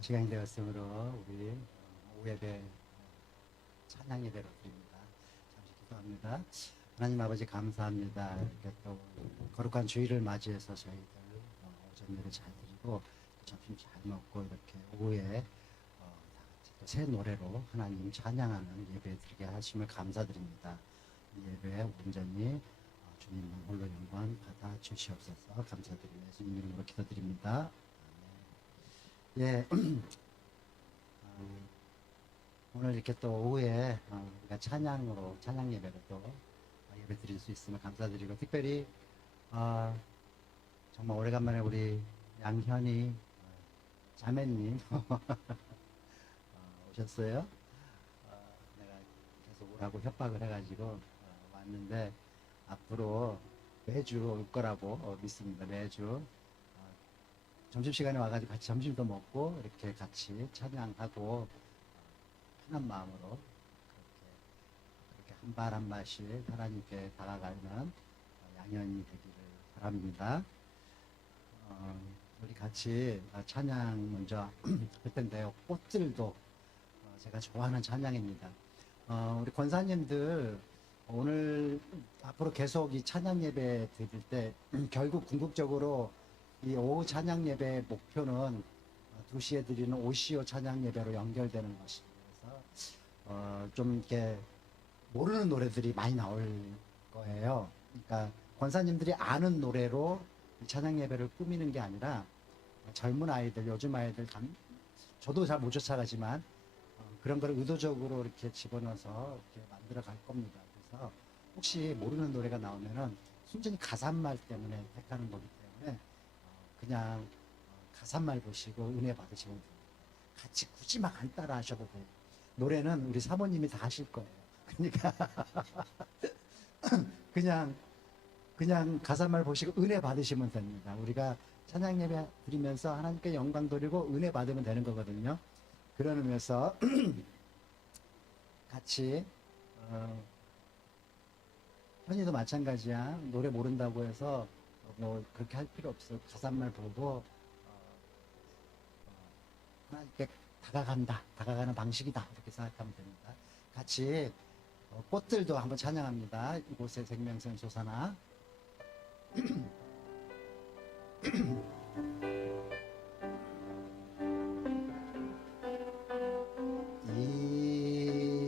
시간이 되었으므로 우리 오후 예배 찬양 예배로 드립니다. 잠시 기도합니다. 하나님 아버지 감사합니다. 이렇게 또 거룩한 주일을 맞이해서 저희들 오전 예배 잘 드리고 점심 잘 먹고 이렇게 오후에 다 같이 또 새 노래로 하나님 찬양하는 예배 드리게 하심을 감사드립니다. 이 예배 온전히 주님만 홀로 영광 받아 주시옵소서. 감사드리며 예수님 이름으로 기도드립니다. 예, 오늘 이렇게 또 오후에 우리가 찬양으로 찬양 예배로 또 예배 드릴 수 있으면 감사드리고, 특별히 정말 오래간만에 우리 양현이 자매님 오셨어요. 내가 계속 오라고 협박을 해가지고 왔는데 앞으로 매주 올 거라고 믿습니다. 매주 점심시간에 와가지고 같이 점심도 먹고 이렇게 같이 찬양하고 편한 마음으로 그렇게 한 발 한 발씩 하나님께 다가가는 양현이 되기를 바랍니다. 우리 같이 찬양 먼저 할 텐데요. 꽃들도 제가 좋아하는 찬양입니다. 우리 권사님들 오늘 앞으로 계속 이 찬양 예배 드릴 때 결국 궁극적으로 이 오후 찬양 예배의 목표는 2시에 드리는 오시오 찬양 예배로 연결되는 것입니다. 그래서 좀 이렇게 모르는 노래들이 많이 나올 거예요. 그러니까 권사님들이 아는 노래로 찬양 예배를 꾸미는 게 아니라 젊은 아이들, 요즘 아이들, 저도 잘 못 쫓아가지만 그런 걸 의도적으로 이렇게 집어넣어서 이렇게 만들어 갈 겁니다. 그래서 혹시 모르는 노래가 나오면은 순전히 가사말 때문에 택하는 거기 때문에 그냥 가사말 보시고 은혜 받으시면 됩니다. 같이 굳이 막 안 따라 하셔도 돼요. 노래는 우리 사모님이 다 하실 거예요. 그러니까 그냥 가사말 보시고 은혜 받으시면 됩니다. 우리가 찬양 예배 드리면서 하나님께 영광 돌리고 은혜 받으면 되는 거거든요. 그런 의미에서 같이 현이도 마찬가지야. 노래 모른다고 해서 뭐 그렇게 할 필요 없어요. 가사말 보고 하나님께 다가가는 방식이다 이렇게 생각하면 됩니다. 같이 꽃들도 한번 찬양합니다. 이곳에 생명샘 솟아나.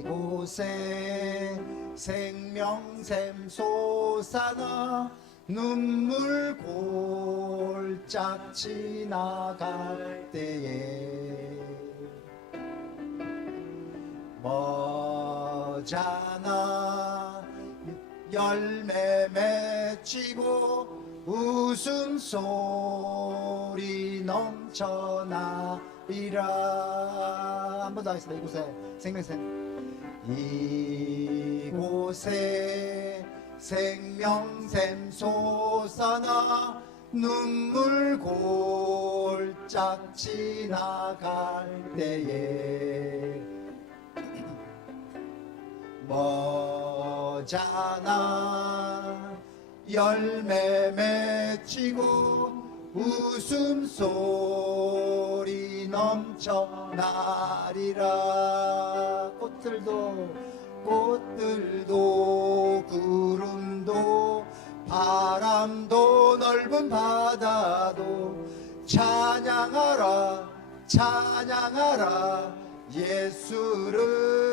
이곳에 생명샘 솟아나 눈물 골짝 지나갈 때에 머잖아 열매 맺히고 웃음소리 넘쳐나리라. 한 번 더 하겠습니다. 이곳에 생명샘, 이곳에 생명샘 솟아나 눈물 골짝 지나갈 때에 머잖아 열매 맺히고 웃음소리 넘쳐나리라. 꽃들도 구름도 바람도 넓은 바다도 찬양하라 찬양하라 예수를.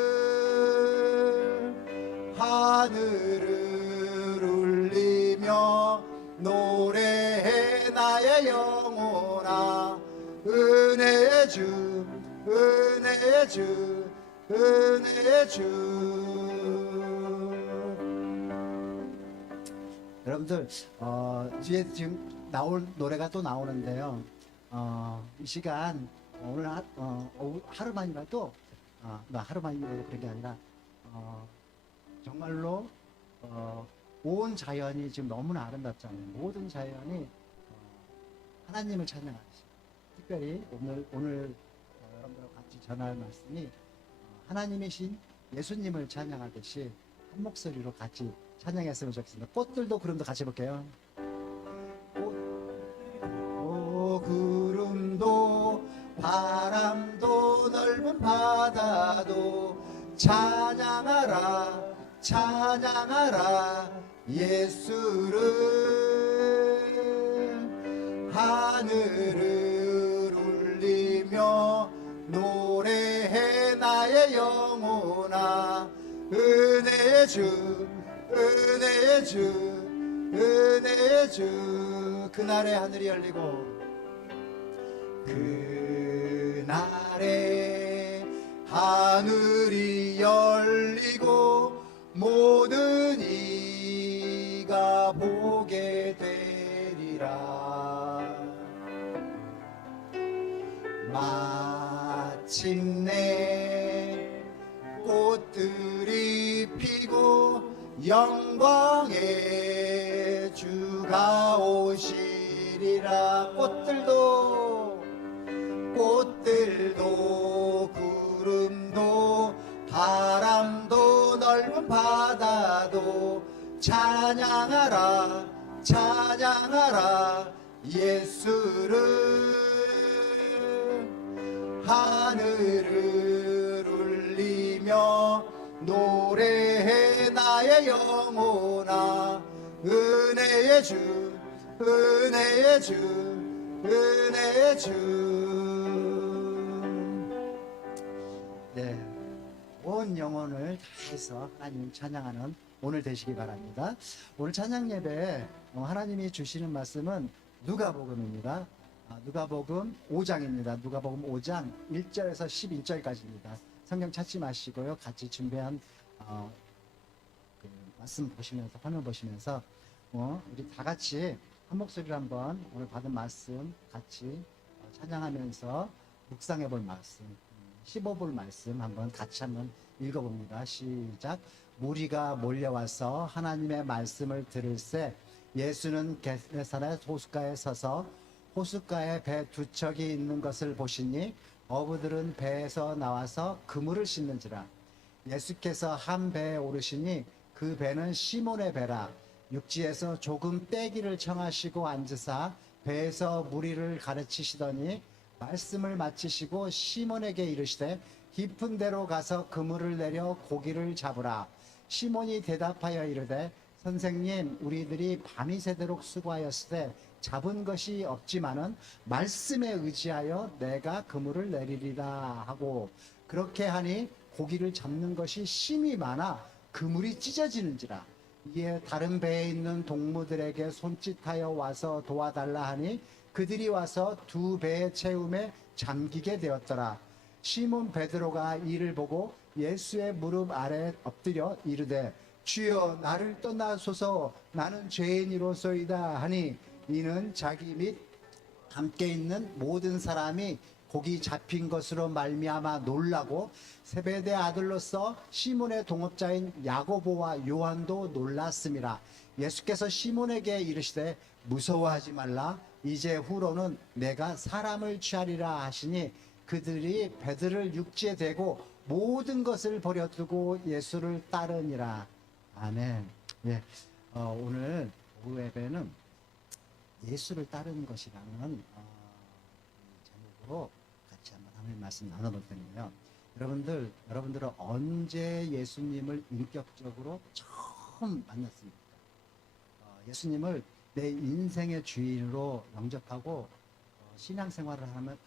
하늘을 울리며 노래해 나의 영혼아. 은혜의 주 은혜의 주 은혜의 주. 여러분들 뒤에 지금 나올 노래가 또 나오는데요. 이 시간 오늘 하루만이라도 하루만이라도 그런 게 아니라 정말로 온 자연이 지금 너무나 아름답잖아요. 모든 자연이 하나님을 찬양하시. 특별히 오늘 여러분들과 같이 전할 말씀이 하나님이신 예수님을 찬양하듯이 한 목소리로 같이 찬양했으면 좋겠습니다. 꽃들도 구름도 같이 볼게요. 구름도 바람 찬양하라 찬양하라 예수를 하늘을 울리며 노래해 나의 영혼아 은혜의 주 은혜의 주 은혜의 주 그날에 하늘이 열리고 그날에 하늘이 열리고 모든 이가 보게 되리라 마침내 꽃들이 피고 영광의 주가 오시리라 꽃들도 구름도 바람도 넓은 바다도 찬양하라 찬양하라 예수를 하늘을 울리며 노래해 나의 영혼아 은혜의 주 은혜의 주 은혜의 주 네, 온 영혼을 다해서 하나님 찬양하는 오늘 되시기 바랍니다. 오늘 찬양 예배 하나님이 주시는 말씀은 누가복음입니다. 누가복음 5장입니다. 누가복음 5장 1절에서 11절까지입니다. 성경 찾지 마시고요. 같이 준비한 그 말씀 보시면서 화면 보시면서 우리 다 같이 한 목소리로 한번 오늘 받은 말씀 같이 찬양하면서 묵상해 볼 말씀 15볼 말씀 한번 같이 한번 읽어봅니다. 시작. 무리가 몰려와서 하나님의 말씀을 들을새 예수는 게네사렛 호숫가에 서서 호숫가에 배 두 척이 있는 것을 보시니 어부들은 배에서 나와서 그물을 씻는지라. 예수께서 한 배에 오르시니 그 배는 시몬의 배라. 육지에서 조금 떼기를 청하시고 앉으사 배에서 무리를 가르치시더니 말씀을 마치시고 시몬에게 이르시되 깊은 데로 가서 그물을 내려 고기를 잡으라. 시몬이 대답하여 이르되 선생님 우리들이 밤이 새도록 수고하였으되 잡은 것이 없지만은 말씀에 의지하여 내가 그물을 내리리라 하고 그렇게 하니 고기를 잡는 것이 심히 많아 그물이 찢어지는지라. 이에 다른 배에 있는 동무들에게 손짓하여 와서 도와달라 하니 그들이 와서 두 배의 채움에 잠기게 되었더라. 시몬 베드로가 이를 보고 예수의 무릎 아래 엎드려 이르되 주여 나를 떠나소서 나는 죄인이로소이다 하니 이는 자기 및 함께 있는 모든 사람이 고기 잡힌 것으로 말미암아 놀라고 세베대 아들로서 시몬의 동업자인 야고보와 요한도 놀랐음이라. 예수께서 시몬에게 이르시되 무서워하지 말라 이제 후로는 내가 사람을 취하리라 하시니 그들이 배들을 육지에 대고 모든 것을 버려두고 예수를 따르니라. 아멘. 예, 오늘 오후 예배는 예수를 따르는 것이라는 제목으로 같이 한번 하나님 말씀 나눠볼 텐데요. 여러분들은 언제 예수님을 인격적으로 처음 만났습니까? 예수님을 내 인생의 주인으로 영접하고 신앙생활을 하는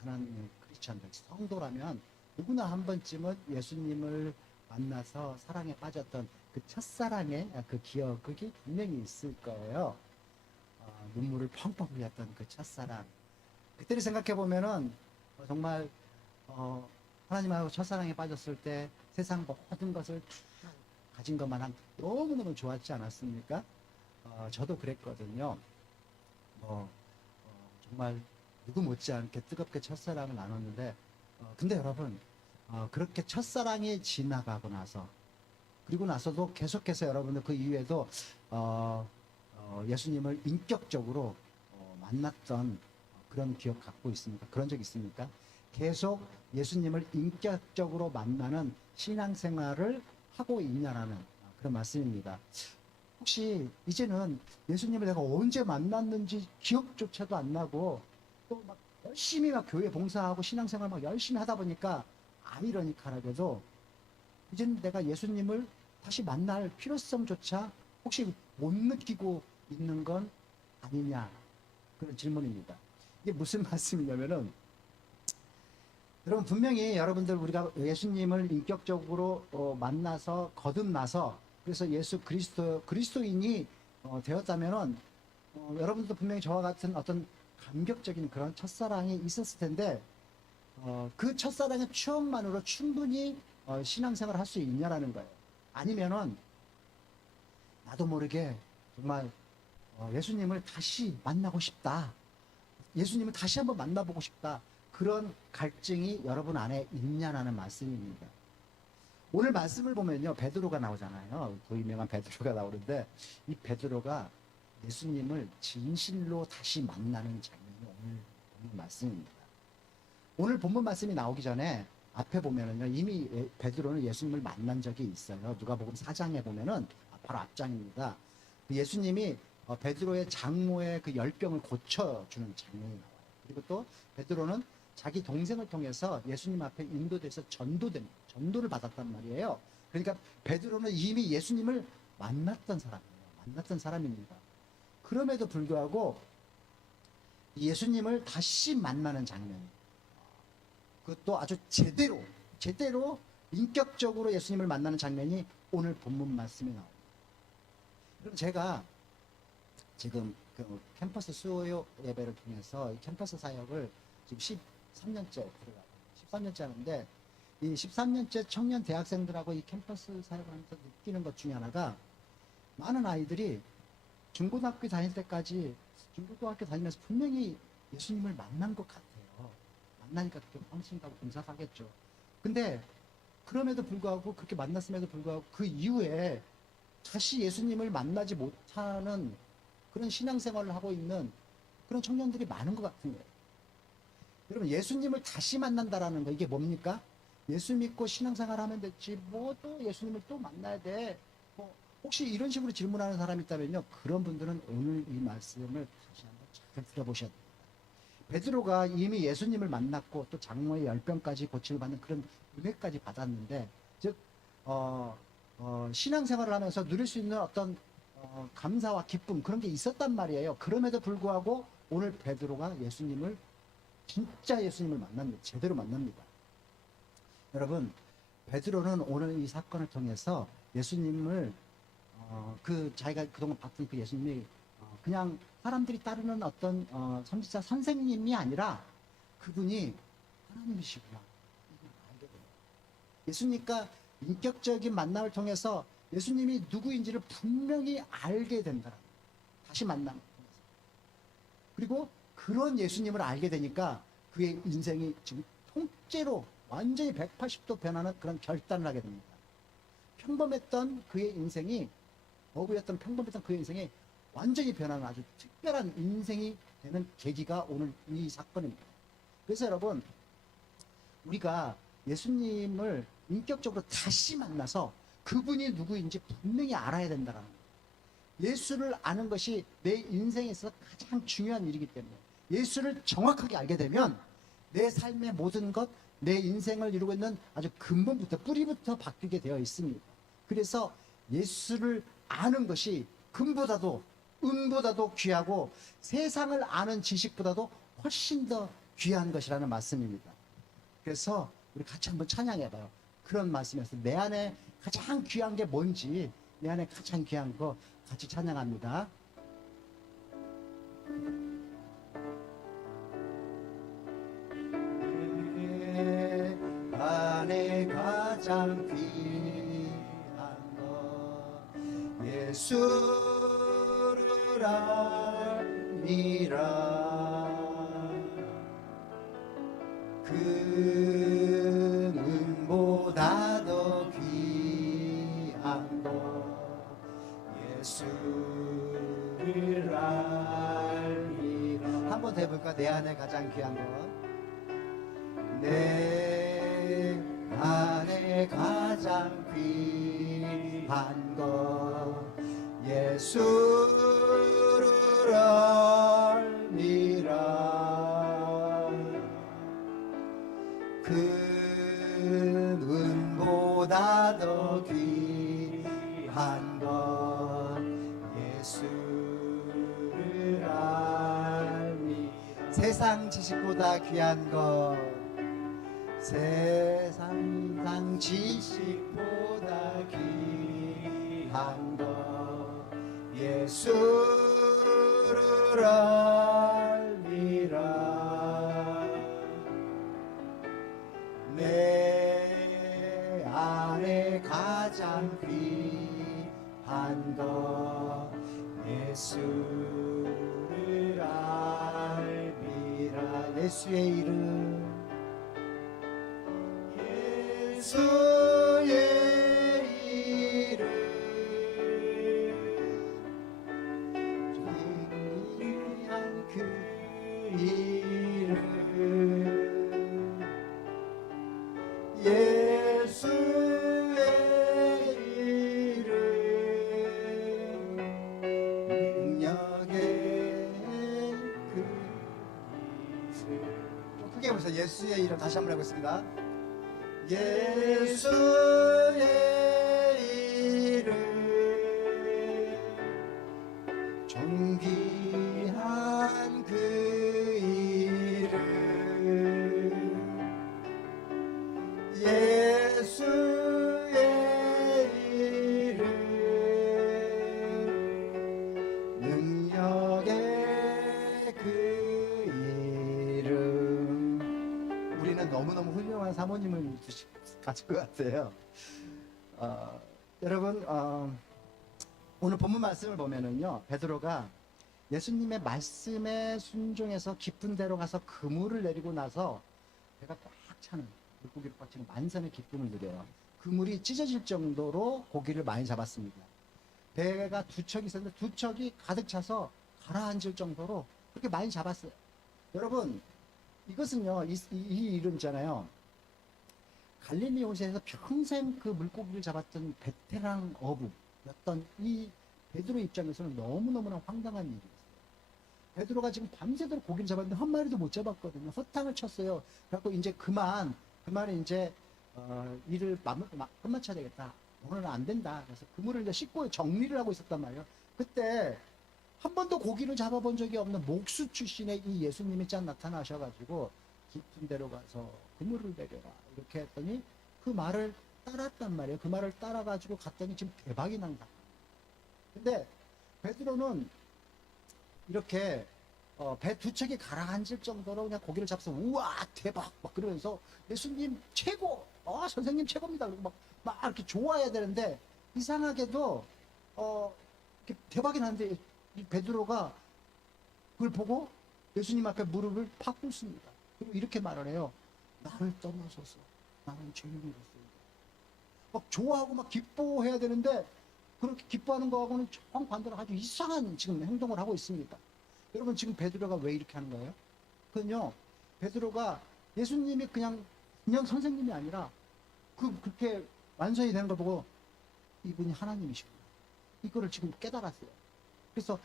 크리스천들, 성도라면 누구나 한 번쯤은 예수님을 만나서 사랑에 빠졌던 그 첫사랑의 그 기억이 분명히 있을 거예요. 눈물을 펑펑 흘렸던 그 첫사랑. 그때를 생각해 보면은 정말 하나님하고 첫사랑에 빠졌을 때 세상 모든 것을 다 가진 것만 너무너무 좋았지 않았습니까? 저도 그랬거든요. 정말 누구 못지않게 뜨겁게 첫사랑을 나눴는데 근데 여러분 그렇게 첫사랑이 지나가고 나서 그리고 나서도 계속해서 여러분들 그 이후에도 예수님을 인격적으로 만났던 그런 기억 갖고 있습니까? 그런 적 있습니까? 계속 예수님을 인격적으로 만나는 신앙생활을 하고 있냐라는 그런 말씀입니다. 혹시 이제는 예수님을 내가 언제 만났는지 기억조차도 안 나고 또 막 열심히 막 교회 봉사하고 신앙생활 막 열심히 하다 보니까 아이러니컬하게도 이제는 내가 예수님을 다시 만날 필요성조차 혹시 못 느끼고 있는 건 아니냐, 그런 질문입니다. 이게 무슨 말씀이냐면은, 여러분 분명히 여러분들 우리가 예수님을 인격적으로 만나서 거듭나서 그래서 예수 그리스도인이 되었다면은 여러분도 분명히 저와 같은 어떤 감격적인 그런 첫사랑이 있었을 텐데 그 첫사랑의 추억만으로 충분히 신앙생활을 할 수 있냐라는 거예요. 아니면은 나도 모르게 정말 예수님을 다시 만나고 싶다, 예수님을 다시 한번 만나보고 싶다, 그런 갈증이 여러분 안에 있냐라는 말씀입니다. 오늘 말씀을 보면요, 베드로가 나오잖아요. 그 유명한 베드로가 나오는데 이 베드로가 예수님을 진실로 다시 만나는 장면이 오늘 말씀입니다. 오늘 본문 말씀이 나오기 전에 앞에 보면은요, 이미 베드로는 예수님을 만난 적이 있어요. 누가복음 4장에 보면은 바로 앞장입니다. 예수님이 베드로의 장모의 그 열병을 고쳐주는 장면이 나와요. 그리고 또 베드로는 자기 동생을 통해서 예수님 앞에 인도돼서 전도를 받았단 말이에요. 그러니까 베드로는 이미 예수님을 만났던 사람입니다. 그럼에도 불구하고 예수님을 다시 만나는 장면, 그것도 아주 제대로 인격적으로 예수님을 만나는 장면이 오늘 본문 말씀에 나옵니다. 그럼 제가 지금 그 캠퍼스 수요 예배를 통해서 캠퍼스 사역을 지금 13년째 들어가요. 13년째 하는데 이 13년째 청년 대학생들하고 이 캠퍼스 사역을 하면서 느끼는 것 중에 하나가, 많은 아이들이 중고등학교 다니면서 분명히 예수님을 만난 것 같아요. 만나니까 그렇게 황신가고 봉사하겠죠. 근데 그럼에도 불구하고, 그렇게 만났음에도 불구하고 그 이후에 다시 예수님을 만나지 못하는 그런 신앙생활을 하고 있는 그런 청년들이 많은 것 같은 거예요. 여러분, 예수님을 다시 만난다라는 거, 이게 뭡니까? 예수 믿고 신앙생활 하면 됐지 뭐 또 예수님을 또 만나야 돼, 뭐 혹시 이런 식으로 질문하는 사람이 있다면요, 그런 분들은 오늘 이 말씀을 다시 한번 잘 들어보셔야 됩니다. 베드로가 이미 예수님을 만났고 또 장모의 열병까지 고침을 받는 그런 은혜까지 받았는데, 즉 신앙생활을 하면서 누릴 수 있는 어떤 감사와 기쁨, 그런 게 있었단 말이에요. 그럼에도 불구하고 오늘 베드로가 진짜 예수님을 만납니다. 제대로 만납니다. 여러분, 베드로는 오늘 이 사건을 통해서 예수님을 자기가 그동안 봤던 그 예수님이 그냥 사람들이 따르는 어떤 선지자 선생님이 아니라 그분이 하나님이시구나, 이걸 알게 돼요. 예수님과 인격적인 만남을 통해서 예수님이 누구인지를 분명히 알게 된다. 다시 만남. 그리고 그런 예수님을 알게 되니까 그의 인생이 지금 통째로 완전히 180도 변하는 그런 결단을 하게 됩니다. 평범했던 그의 인생이, 평범했던 그의 인생이 완전히 변하는 아주 특별한 인생이 되는 계기가 오늘 이 사건입니다. 그래서 여러분, 우리가 예수님을 인격적으로 다시 만나서 그분이 누구인지 분명히 알아야 된다는 거예요. 예수를 아는 것이 내 인생에 있어서 가장 중요한 일이기 때문에, 예수를 정확하게 알게 되면 내 삶의 모든 것, 내 인생을 이루고 있는 아주 근본부터, 뿌리부터 바뀌게 되어 있습니다. 그래서 예수를 아는 것이 금보다도 은보다도 귀하고 세상을 아는 지식보다도 훨씬 더 귀한 것이라는 말씀입니다. 그래서 우리 같이 한번 찬양해봐요. 그런 말씀에서 내 안에 가장 귀한 게 뭔지, 내 안에 가장 귀한 거 같이 찬양합니다. 내 안에 가장 귀한 거 예수를 알미라. 금은보다 더 귀한 거 예수를 알미라. 한번 더 해볼까? 내 안에 가장 귀한 거, 내 안에 가장 귀한 거 예수를 알미라. 금은보다 더 귀한 것 예수를 알미. 세상 지식보다 귀한 것, 세상 지식보다 귀한 것 예수를 알미라. 내 안에 가장 귀한 것 예수를 알미라. 예수의 이름, 예수의 이름, 귀한 그 이름, 예수의 이름, 능력의 그 이름. 좀 크게 해보세요. 예수의 이름 다시 한번 해보겠습니다. 예수의 이름, 존귀한 그 이름, 예수의 이름, 능력의 그 이름. 우리는 너무너무 훌륭한 사모님을 가질 것 같아요. 여러분, 오늘 본문 말씀을 보면은요, 베드로가 예수님의 말씀에 순종해서 깊은 데로 가서 그물을 내리고 나서 배가 꽉 차는, 물고기를 꽉 차는 만선의 기쁨을 누려요. 그물이 찢어질 정도로 고기를 많이 잡았습니다. 배가 두 척이 있었는데 두 척이 가득 차서 가라앉을 정도로 그렇게 많이 잡았어요. 여러분, 이것은요, 이 이름 있잖아요. 갈릴리 호수에서 평생 그 물고기를 잡았던 베테랑 어부였던 이 베드로 입장에서는 너무너무나 황당한 일이었어요. 베드로가 지금 밤새도록 고기를 잡았는데 한 마리도 못 잡았거든요. 허탕을 쳤어요. 그래갖고 이제 그만에 이제 일을 끝마쳐야 되겠다. 오늘은 안 된다. 그래서 그물을 이제 씻고 정리를 하고 있었단 말이에요. 그때 한 번도 고기를 잡아본 적이 없는 목수 출신의 이 예수님이 짠 나타나셔가지고 깊은 데로 가서 그물을 내려라 이렇게 했더니 그 말을 따랐단 말이에요. 그 말을 따라가지고 갔더니 지금 대박이 난다. 근데 베드로는 이렇게 배 두 척이 가라앉을 정도로 그냥 고기를 잡아서 우와 대박 막 그러면서 예수님 최고, 선생님 최고입니다. 그리고 막 이렇게 좋아해야 되는데 이상하게도 이렇게 대박이 나는데 이 베드로가 그걸 보고 예수님 앞에 무릎을 팍 꿇습니다. 그리고 이렇게 말을 해요. 나를 떠나소서. 나는 죄인이로소이다. 막 좋아하고 막 기뻐해야 되는데 그렇게 기뻐하는 거하고는 정반대로 아주 이상한 지금 행동을 하고 있습니다. 여러분, 지금 베드로가 왜 이렇게 하는 거예요? 그건요, 베드로가 예수님이 그냥 선생님이 아니라 그렇게 완성이 되는 걸 보고 이분이 하나님이시구나. 이거를 지금 깨달았어요. 그래서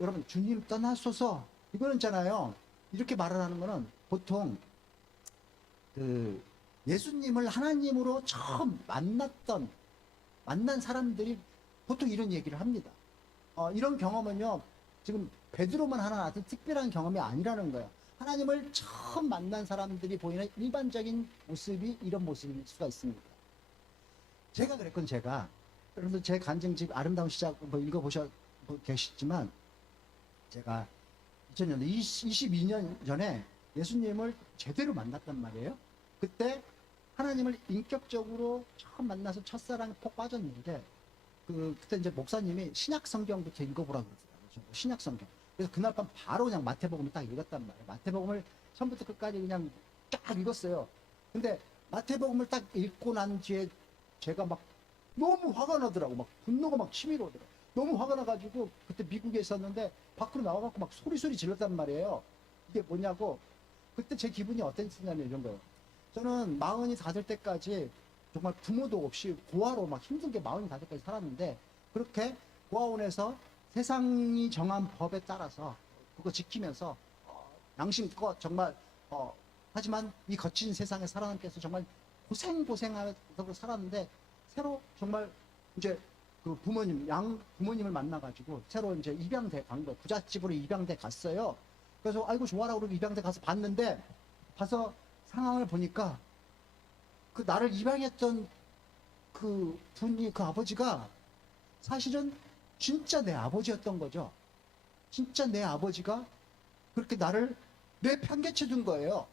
여러분, 주님 떠나소서 이거는 있잖아요. 이렇게 말을 하는 거는 보통 그 예수님을 하나님으로 처음 만난 사람들이 보통 이런 얘기를 합니다. 이런 경험은요, 지금 베드로만 하나 아주 특별한 경험이 아니라는 거예요. 하나님을 처음 만난 사람들이 보이는 일반적인 모습이 이런 모습일 수가 있습니다. 제가 그랬건 여러분들 제 간증집 아름다운 시작 읽어보셔 계시지만 제가 2000년대 22년 전에 예수님을 제대로 만났단 말이에요. 그때 하나님을 인격적으로 처음 만나서 첫사랑에 폭 빠졌는데 그때 이제 목사님이 신약 성경부터 읽어보라고 그러더라고요. 신약 성경. 그래서 그날 밤 바로 그냥 마태복음을 딱 읽었단 말이에요. 마태복음을 처음부터 끝까지 그냥 쫙 읽었어요. 근데 마태복음을 딱 읽고 난 뒤에 제가 막 너무 화가 나더라고. 막 분노가 막 치밀어 오더라고. 너무 화가 나가지고 그때 미국에 있었는데 밖으로 나와갖고 막 소리 질렀단 말이에요. 이게 뭐냐고. 그때 제 기분이 어땠냐면 이런 거예요. 저는 40이 될 때까지 정말 부모도 없이 고아로 막 힘들게 40이 될 때까지 살았는데 그렇게 고아원에서 세상이 정한 법에 따라서 그거 지키면서 양심껏 정말 하지만 이 거친 세상에 살아남기 위해서 정말 고생하면서 살았는데 새로 정말 이제 그 양 부모님을 만나가지고 새로 이제 입양돼 간 거예요. 부잣집으로 입양돼 갔어요. 그래서 아이고 좋아라 그러고 입양돼 가서 봤는데 가서 상황을 보니까 그 나를 입양했던 그 분이 그 아버지가 사실은 진짜 내 아버지였던 거죠. 진짜 내 아버지가 그렇게 나를 내팽개쳐 둔 거예요.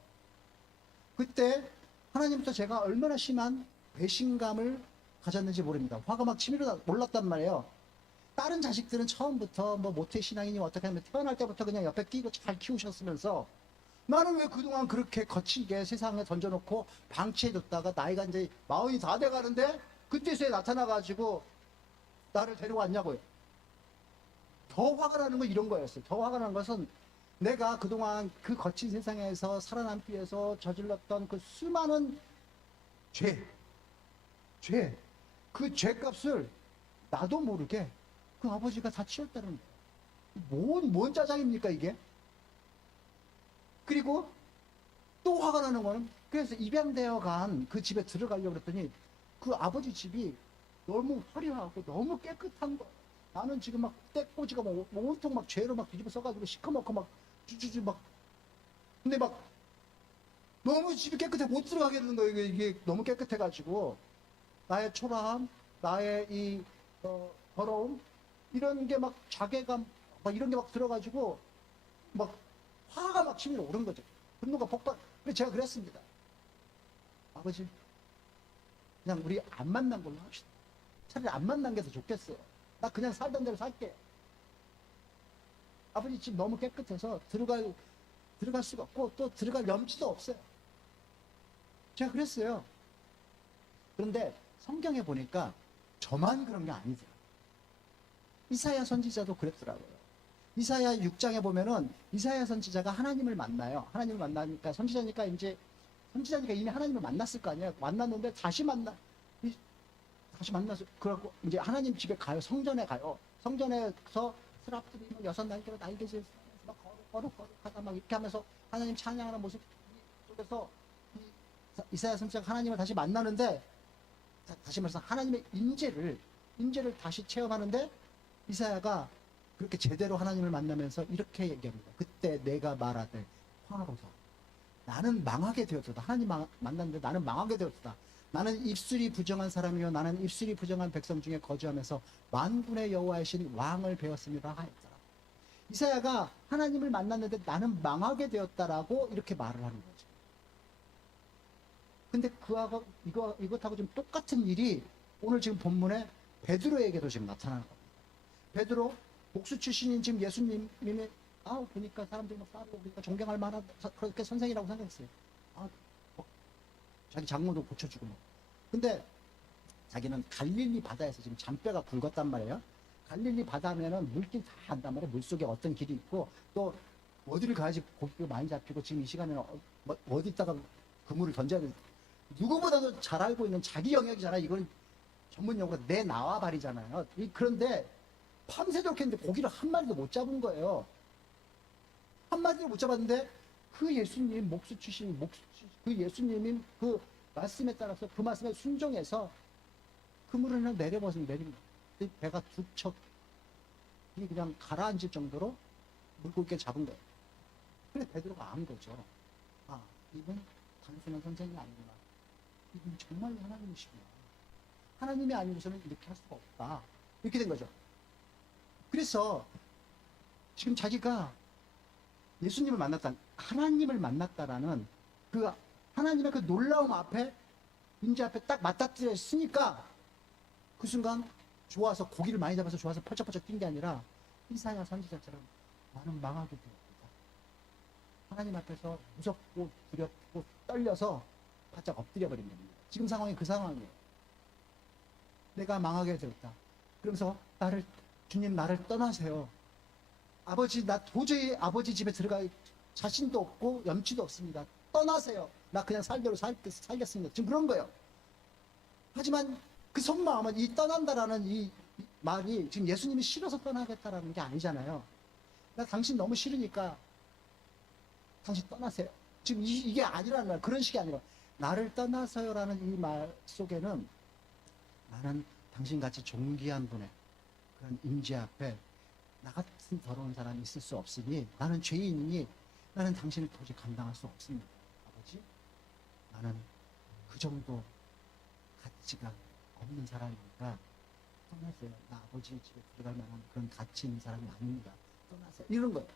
그때 하나님부터 제가 얼마나 심한 배신감을 가졌는지 모릅니다. 화가 막 치밀어 올랐단 말이에요. 다른 자식들은 처음부터 뭐 모태신앙이니 어떻게 하면 태어날 때부터 그냥 옆에 끼고 잘 키우셨으면서 나는 왜 그동안 그렇게 거칠게 세상에 던져놓고 방치해뒀다가 나이가 이제 40이 다 돼가는데 그때서야 나타나가지고 나를 데려왔냐고요. 더 화가 나는 건 이런 거였어요. 더 화가 나는 것은 내가 그동안 그 거친 세상에서 살아남기 위해서 저질렀던 그 수많은 그 죄값을 나도 모르게 그 아버지가 다 치웠다는 거예요. 뭔 짜장입니까, 이게? 그리고 또 화가 나는 거는 그래서 입양되어 간 그 집에 들어가려고 그랬더니 그 아버지 집이 너무 화려하고 너무 깨끗한 거. 나는 지금 막 때꼬지가 막 온통 막 죄로 막 뒤집어 써가지고 시커멓고 막 주주주 막 근데 막 너무 집이 깨끗해 못 들어가겠는 거예요. 이게 너무 깨끗해가지고 나의 초라함, 나의 이 더러움 이런 게 막 자괴감 막 이런 게 막 들어가지고 막 화가 막 치밀어 오른 거죠. 분노가 폭발. 그래서 제가 그랬습니다. 아버지, 그냥 우리 안 만난 걸로 합시다. 차라리 안 만난 게 더 좋겠어요. 나 그냥 살던 대로 살게. 아버지 집 너무 깨끗해서 들어갈 수가 없고 또 들어갈 염치도 없어요. 제가 그랬어요. 그런데 성경에 보니까 저만 그런 게 아니더라고요. 이사야 선지자도 그랬더라고요. 이사야 6장에 보면은 이사야 선지자가 하나님을 만나요. 하나님을 만나니까 선지자니까 이미 하나님을 만났을 거 아니에요. 만났는데 다시 만나서 그래갖고 이제 하나님 집에 가요. 성전에 가요. 성전에서 스랍들이 뭐 6날개로 날개질 막 거룩하다 막 이렇게 하면서 하나님 찬양하는 모습 속에서 이사야 선지자가 하나님을 다시 만나는데 다시 말해서 하나님의 임재를 다시 체험하는데 이사야가 그렇게 제대로 하나님을 만나면서 이렇게 얘기합니다. 그때 내가 말하되 화로서 나는 망하게 되었다. 하나님 만났는데 나는 망하게 되었다. 나는 입술이 부정한 사람이요 나는 입술이 부정한 백성 중에 거주하면서 만군의 여호와이신 왕을 배웠습니다 하였더라. 이사야가 하나님을 만났는데 나는 망하게 되었다라고 이렇게 말을 하는 거죠. 근데 그하고 이것하고 좀 똑같은 일이 오늘 지금 본문에 베드로에게도 지금 나타나는 겁니다. 베드로 목수 출신인 지금 예수님이 보니까 사람들이 막 따르고 그러니까 존경할 만한 그렇게 선생이라고 생각했어요. 자기 장모도 고쳐주고 뭐. 근데 자기는 갈릴리 바다에서 지금 잔뼈가 굵었단 말이에요. 갈릴리 바다 하면은 물길 다 안단 말이에요. 물속에 어떤 길이 있고 또 어디를 가야지 고기가 많이 잡히고 지금 이 시간에는 어디다가 그물을 던져야 돼. 누구보다도 잘 알고 있는 자기 영역이잖아요. 이건 전문 용어가 내 나와발이잖아요. 그런데 밤새도록 했는데 고기를 한 마리도 못 잡은 거예요. 한 마리도 못 잡았는데 그 예수님 목수 출신 그 예수님인 그 말씀에 따라서 그 말씀에 순종해서 그물을 그냥 내립니다. 배가 두 척이 그냥 가라앉을 정도로 물고기를 잡은 거예요. 그래 베드로가 안 거죠. 이분 단순한 선생이 아니구나. 이분 정말 하나님이시구나. 하나님이 아니고서는 이렇게 할 수가 없다. 이렇게 된 거죠. 그래서 지금 자기가 예수님을 하나님을 만났다라는 그 하나님의 그 놀라움 앞에 임재 앞에 딱 맞닥뜨렸으니까 그 순간 좋아서 고기를 많이 잡아서 좋아서 펄쩍펄쩍 뛴 게 아니라 이사야 선지자처럼 나는 망하게 되었다. 하나님 앞에서 무섭고 두렵고 떨려서 바짝 엎드려 버린 겁니다. 지금 상황이 그 상황이에요. 내가 망하게 되었다. 그러면서 주님 나를 떠나세요. 아버지 나 도저히 아버지 집에 들어갈 자신도 없고 염치도 없습니다. 떠나세요. 나 그냥 살대로 살겠습니다. 지금 그런 거예요. 하지만 그 속마음은 이 떠난다라는 이 말이 지금 예수님이 싫어서 떠나겠다라는 게 아니잖아요. 나 당신 너무 싫으니까 당신 떠나세요. 지금 이게 아니라는 말, 그런 식이 아니라 나를 떠나서요라는 이 말 속에는 나는 당신같이 존귀한 분의 그런 임재 앞에 나 같은 더러운 사람이 있을 수 없으니, 나는 죄인이니 나는 당신을 도저히 감당할 수 없습니다. 아버지, 나는 그 정도 가치가 없는 사람이니까 떠나세요. 나 아버지 집에 들어갈 만한 그런 가치 있는 사람이 아닙니다. 떠나세요. 이런 거예요.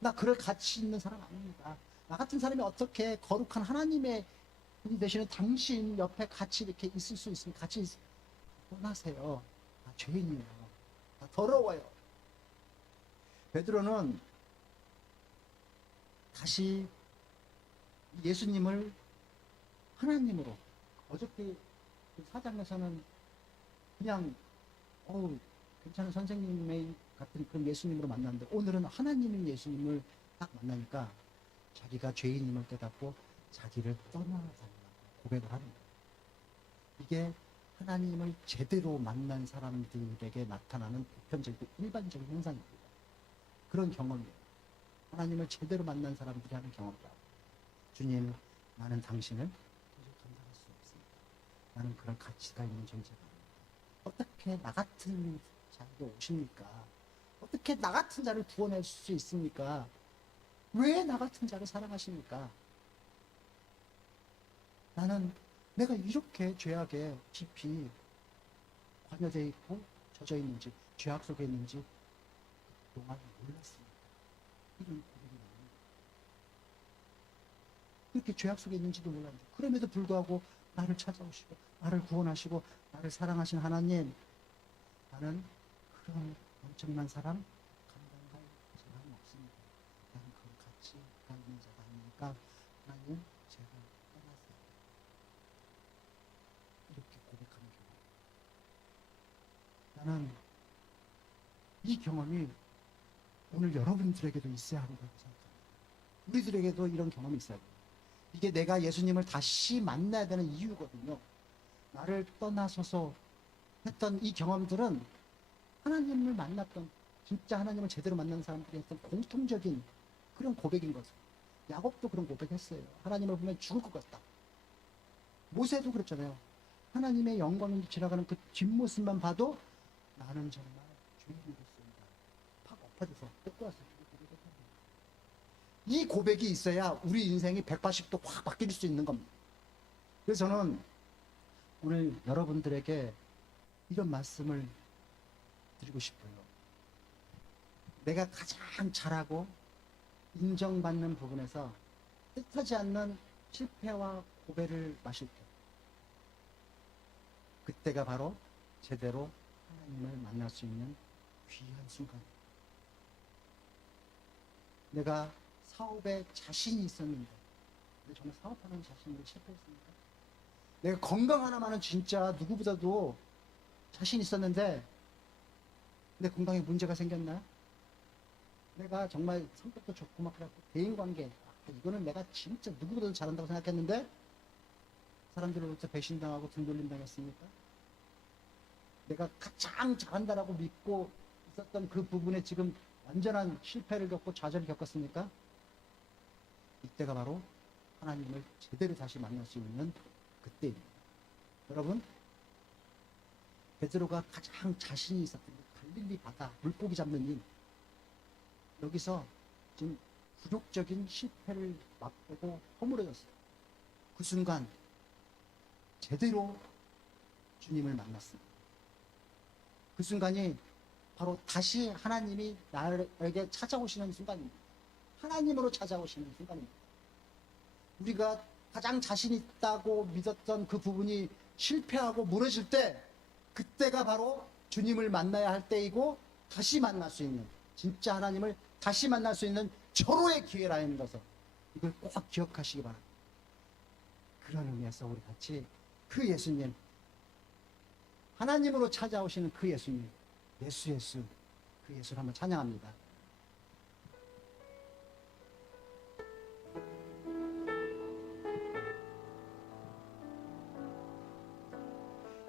나 그럴 가치 있는 사람 아닙니다. 나 같은 사람이 어떻게 거룩한 하나님의 분이 되시는 당신 옆에 같이 이렇게 있을 수 있으면 같이 떠나세요. 나 죄인이에요. 나 더러워요. 베드로는 다시 예수님을 하나님으로, 어저께 그 사장에서는 그냥 괜찮은 선생님의 같은 그런 예수님으로 만났는데, 오늘은 하나님인 예수님을 딱 만나니까 자기가 죄인임을 깨닫고 자기를 떠나달라고 고백을 하는 거예요. 이게 하나님을 제대로 만난 사람들에게 나타나는 보편적이고 일반적인 현상입니다. 그런 경험이에요. 하나님을 제대로 만난 사람들이 하는 경험이다. 주님, 나는 당신을 도저히 감당할 수 없습니다. 나는 그런 가치가 있는 존재가 아닙니다. 어떻게 나 같은 자에게 오십니까? 어떻게 나 같은 자를 구원할 수 있습니까? 왜 나 같은 자를 사랑하십니까? 나는 내가 이렇게 죄악에 깊이 관여되어 있고 젖어 있는지, 죄악 속에 있는지 그동안 몰랐습니다. 이런 고백이 나옵니다. 그렇게 죄악 속에 있는지도 몰랐는데, 그럼에도 불구하고 나를 찾아오시고 나를 구원하시고 나를 사랑하신 하나님, 나는 그런 엄청난 사랑 감당할 사람은 없습니다. 나는 그런 가치가 있는 자가 아니니까 하나님, 제가 떠나세요. 이렇게 고백하는 경험. 나는 이 경험이 오늘 여러분들에게도 있어야 한다고 생각합니다. 우리들에게도 이런 경험이 있어야 돼요. 이게 내가 예수님을 다시 만나야 되는 이유거든요. 나를 떠나서서 했던 이 경험들은 하나님을 만났던, 진짜 하나님을 제대로 만난 사람들이 했던 공통적인 그런 고백인 거죠. 야곱도 그런 고백했어요. 하나님을 보면 죽을 것 같다. 모세도 그랬잖아요. 하나님의 영광이 지나가는 그 뒷모습만 봐도 나는 정말 죄인이었습니다. 팍 엎어져서 뜯고 왔어요. 이 고백이 있어야 우리 인생이 180도 확 바뀔 수 있는 겁니다. 그래서 저는 오늘 여러분들에게 이런 말씀을 드리고 싶어요. 내가 가장 잘하고 인정받는 부분에서 뜻하지 않는 실패와 고배를 마실 때, 그때가 바로 제대로 하나님을 만날 수 있는 귀한 순간입니다. 내가 사업에 자신이 있었는데, 근데 정말 사업하는 자신이 실패했습니까? 내가 건강 하나만은 진짜 누구보다도 자신 있었는데 내 건강에 문제가 생겼나요? 내가 정말 성격도 좋고 막 그래갖고 대인관계, 이거는 내가 진짜 누구보다도 잘한다고 생각했는데 사람들로부터 배신당하고 등돌림 당했습니까? 내가 가장 잘한다라고 믿고 있었던 그 부분에 지금 완전한 실패를 겪고 좌절을 겪었습니까? 이때가 바로 하나님을 제대로 다시 만날 수 있는 그때입니다. 여러분, 베드로가 가장 자신이 있었던 갈릴리 바다 물고기 잡는 일, 여기서 지금 굴욕적인 실패를 맛보고 허물어졌어요. 그 순간 제대로 주님을 만났습니다. 그 순간이 바로 다시 하나님이 나에게 찾아오시는 순간입니다. 하나님으로 찾아오시는 순간입니다. 우리가 가장 자신 있다고 믿었던 그 부분이 실패하고 무너질 때, 그때가 바로 주님을 만나야 할 때이고 다시 만날 수 있는, 진짜 하나님을 다시 만날 수 있는 절호의 기회라는 것을, 이걸 꼭 기억하시기 바랍니다. 그런 의미에서 우리 같이 그 예수님, 하나님으로 찾아오시는 그 예수님, 예수 그 예수를 한번 찬양합니다.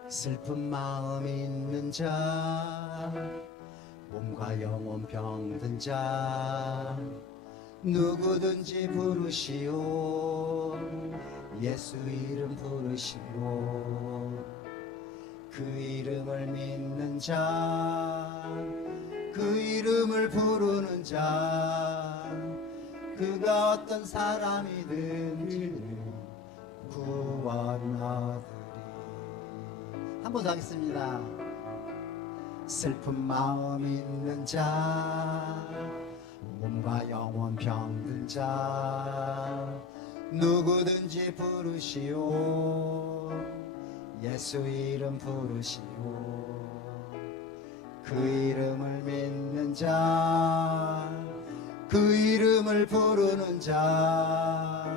슬픈 마음 있는 자, 몸과 영혼 병든 자, 누구든지 부르시오, 예수 이름 부르시오. 그 이름을 믿는 자, 그 이름을 부르는 자, 그가 어떤 사람이든지 구원하리라. 한 번 더 하겠습니다. 슬픈 마음 있는 자, 몸과 영혼 병든 자, 누구든지 부르시오. 예수 이름 부르시오. 그 이름을 믿는 자, 그 이름을 부르는 자,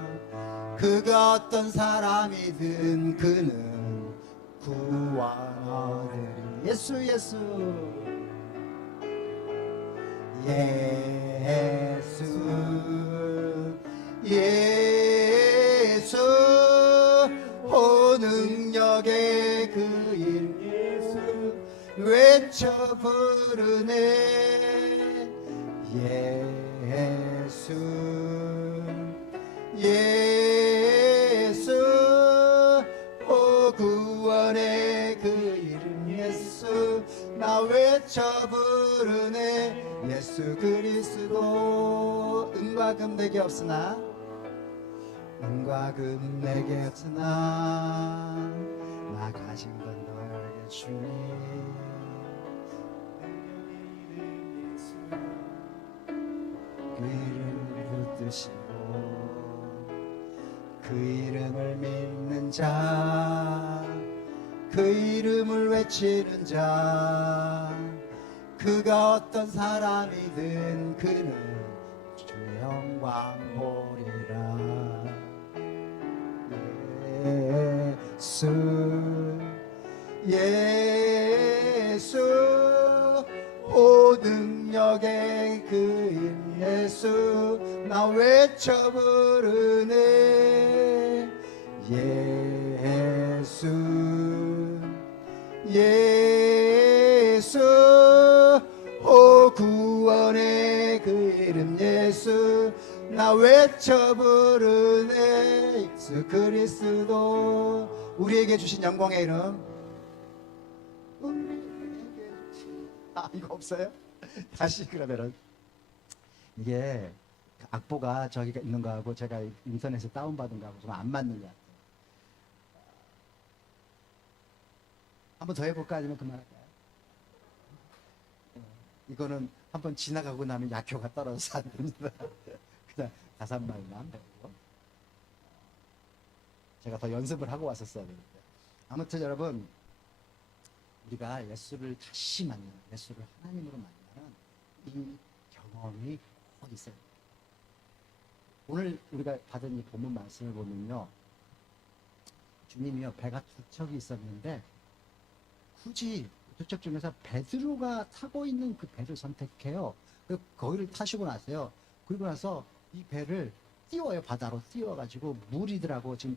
그가 어떤 사람이든 그는 구원하리라. 예수 예수 예수 오 능력의 그 이름 예수 외쳐 부르네. 예수 오 구원의 그 이름 예수 나 외쳐 부르네. 예수 그리스도 은과 금 내게 없으나 은과 금 내게 없으나 나 가진 건 너에게 주니. 그 이름을 붙드시고 그 이름을 믿는 자, 그 이름을 외치는 자, 그가 어떤 사람이든 그는 주 영광 보리라. 예수 오 능력의 그 이름 예수 나 외쳐 부르네. 예수 오 구원의 그 이름 예수 나 외쳐 부르네. 예수 그리스도 우리에게 주신 영광의 이름. 이거 없어요? 다시 그러면은 이게 악보가 저기가 있는 거하고 제가 인터넷에 다운받은 거하고 좀 안 맞는 것 같아요. 한 번 더 해볼까? 아니면 그만할까요? 이거는 한번 지나가고 나면 약효가 떨어져서 안 됩니다. 그냥 가사말만 배우고 제가 더 연습을 하고 왔었어야 되는데. 아무튼 여러분, 우리가 예수를 다시 만나는, 예수를 하나님으로 만나는 이 경험이 꼭 있어요. 오늘 우리가 받은 이 본문 말씀을 보면요, 주님이요 배가 두 척이 있었는데 굳이 두 척 중에서 베드로가 타고 있는 그 배를 선택해요. 거기를 타시고 나서요, 그리고 나서 이 배를 띄워요. 바다로 띄워가지고 무리들하고 지금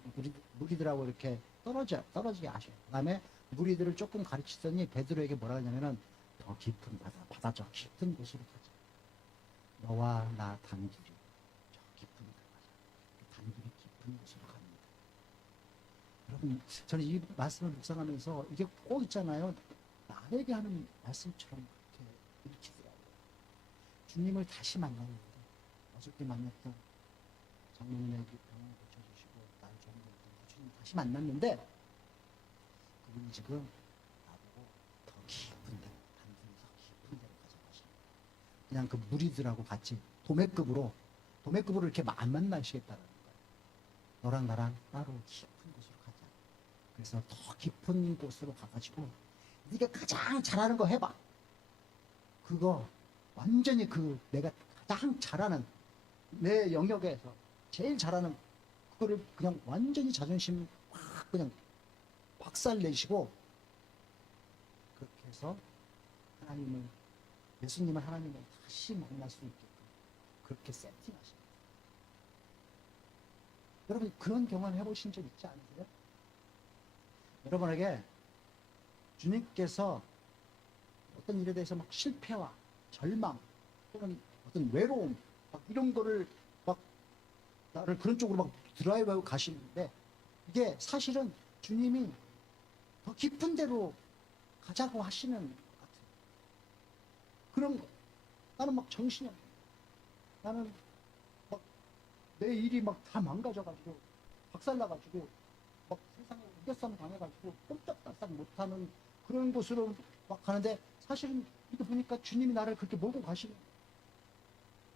무리들하고 이렇게 떨어지게 하셔요. 그다음에 무리들을 조금 가르치더니 베드로에게 뭐라 하냐면은 더 깊은 바다 저 깊은 곳으로 가자. 너와 나 단둘이 저 깊은 곳으로 가자. 단둘이 깊은 곳으로 갑니다. 여러분, 저는 이 말씀을 묵상하면서 이게 꼭 있잖아요. 나에게 하는 말씀처럼 그렇게 읽히더라고요. 주님을 다시 만나는데 어저께 만났던 장모님에게 병을 고쳐주시고 날 좋은 걸 주님 다시 만났는데 그분이 지금 나보고 더 깊은 데로, 단순히 더 깊은 데로 가자고 하십니다. 그냥 그 무리들하고 같이 도매급으로 이렇게 안 만나시겠다는 거예요. 너랑 나랑 따로 깊은 곳으로 가자. 그래서 더 깊은 곳으로 가가지고 네가 가장 잘하는 거 해봐. 그거 완전히 그 내가 가장 잘하는 내 영역에서 제일 잘하는 그거를 그냥 완전히 자존심 확 그냥 박살내시고 그렇게 해서 예수님을 하나님을 다시 만날 수 있게끔 그렇게 세팅하십니다. 여러분, 그런 경험 해보신 적 있지 않으세요? 여러분에게 주님께서 어떤 일에 대해서 막 실패와 절망 또는 어떤 외로움 막 이런 거를 막 나를 그런 쪽으로 막 드라이브하고 가시는데 이게 사실은 주님이 더 깊은 데로 가자고 하시는 것 같아요. 그런 거. 나는 막 정신이 없어. 나는 막 내 일이 막 다 망가져가지고 박살나가지고 막 세상에 우겨싸움 당해가지고 꼼짝달싹 못하는 그런 곳으로 막 가는데 사실은 이렇게 보니까 주님이 나를 그렇게 몰고 가시는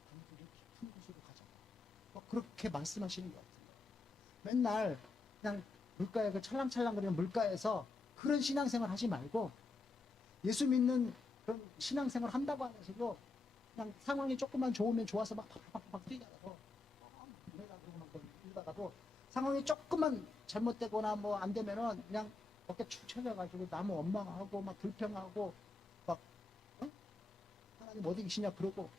강들이 깊은 곳으로 가자. 막 그렇게 말씀하시는 것 같아요. 맨날 그냥 물가에 그 찰랑찰랑거리는 물가에서 그런 신앙생활 하지 말고 예수 믿는 그런 신앙생활 한다고 하면서도 그냥 상황이 조금만 좋으면 좋아서 막 팍팍팍 뛰다가도 내가 그러고 막 이러다가도 상황이 조금만 잘못되거나 뭐 안 되면은 그냥 어깨 축 처져가지고 나무 원망하고 막 불평하고 막 어? 하나님 어디 계시냐 그러고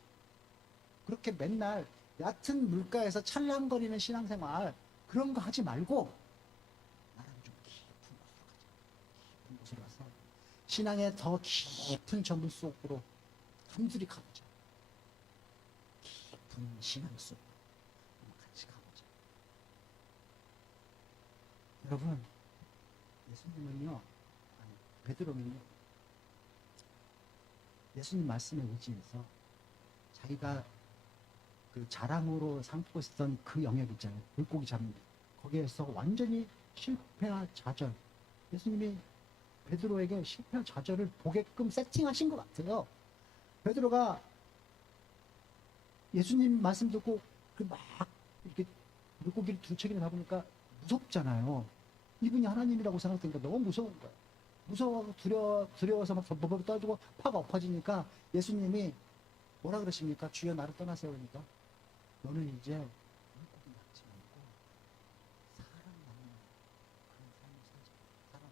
그렇게 맨날 얕은 물가에서 찰랑거리는 신앙생활 그런 거 하지 말고 나랑 좀 깊은 곳으로 가자. 신앙의 더 깊은 저물 속으로 단둘이 가보자. 깊은 신앙 속으로 같이 가보자. 여러분, 예수님은요, 아니, 베드로는요, 예수님 말씀에 의지해서 자기가 그 자랑으로 삼고 있었던 그 영역 있잖아요. 물고기 잡는 거. 거기에서 완전히 실패와 좌절. 예수님이 베드로에게 실패와 좌절을 보게끔 세팅하신 것 같아요. 베드로가 예수님 말씀 듣고 그 막 이렇게 물고기를 두척이나 잡으니까 무섭잖아요. 이분이 하나님이라고 생각되니까 너무 무서운 거예요. 무서워서 두려워서 막 버벅 떠지고 파가 엎어지니까 예수님이 뭐라 그러십니까? 주여 나를 떠나세요. 그러니까 너는 이제 물고기 낚지 말고 사람 낚는 그런 삶을 살자. 사람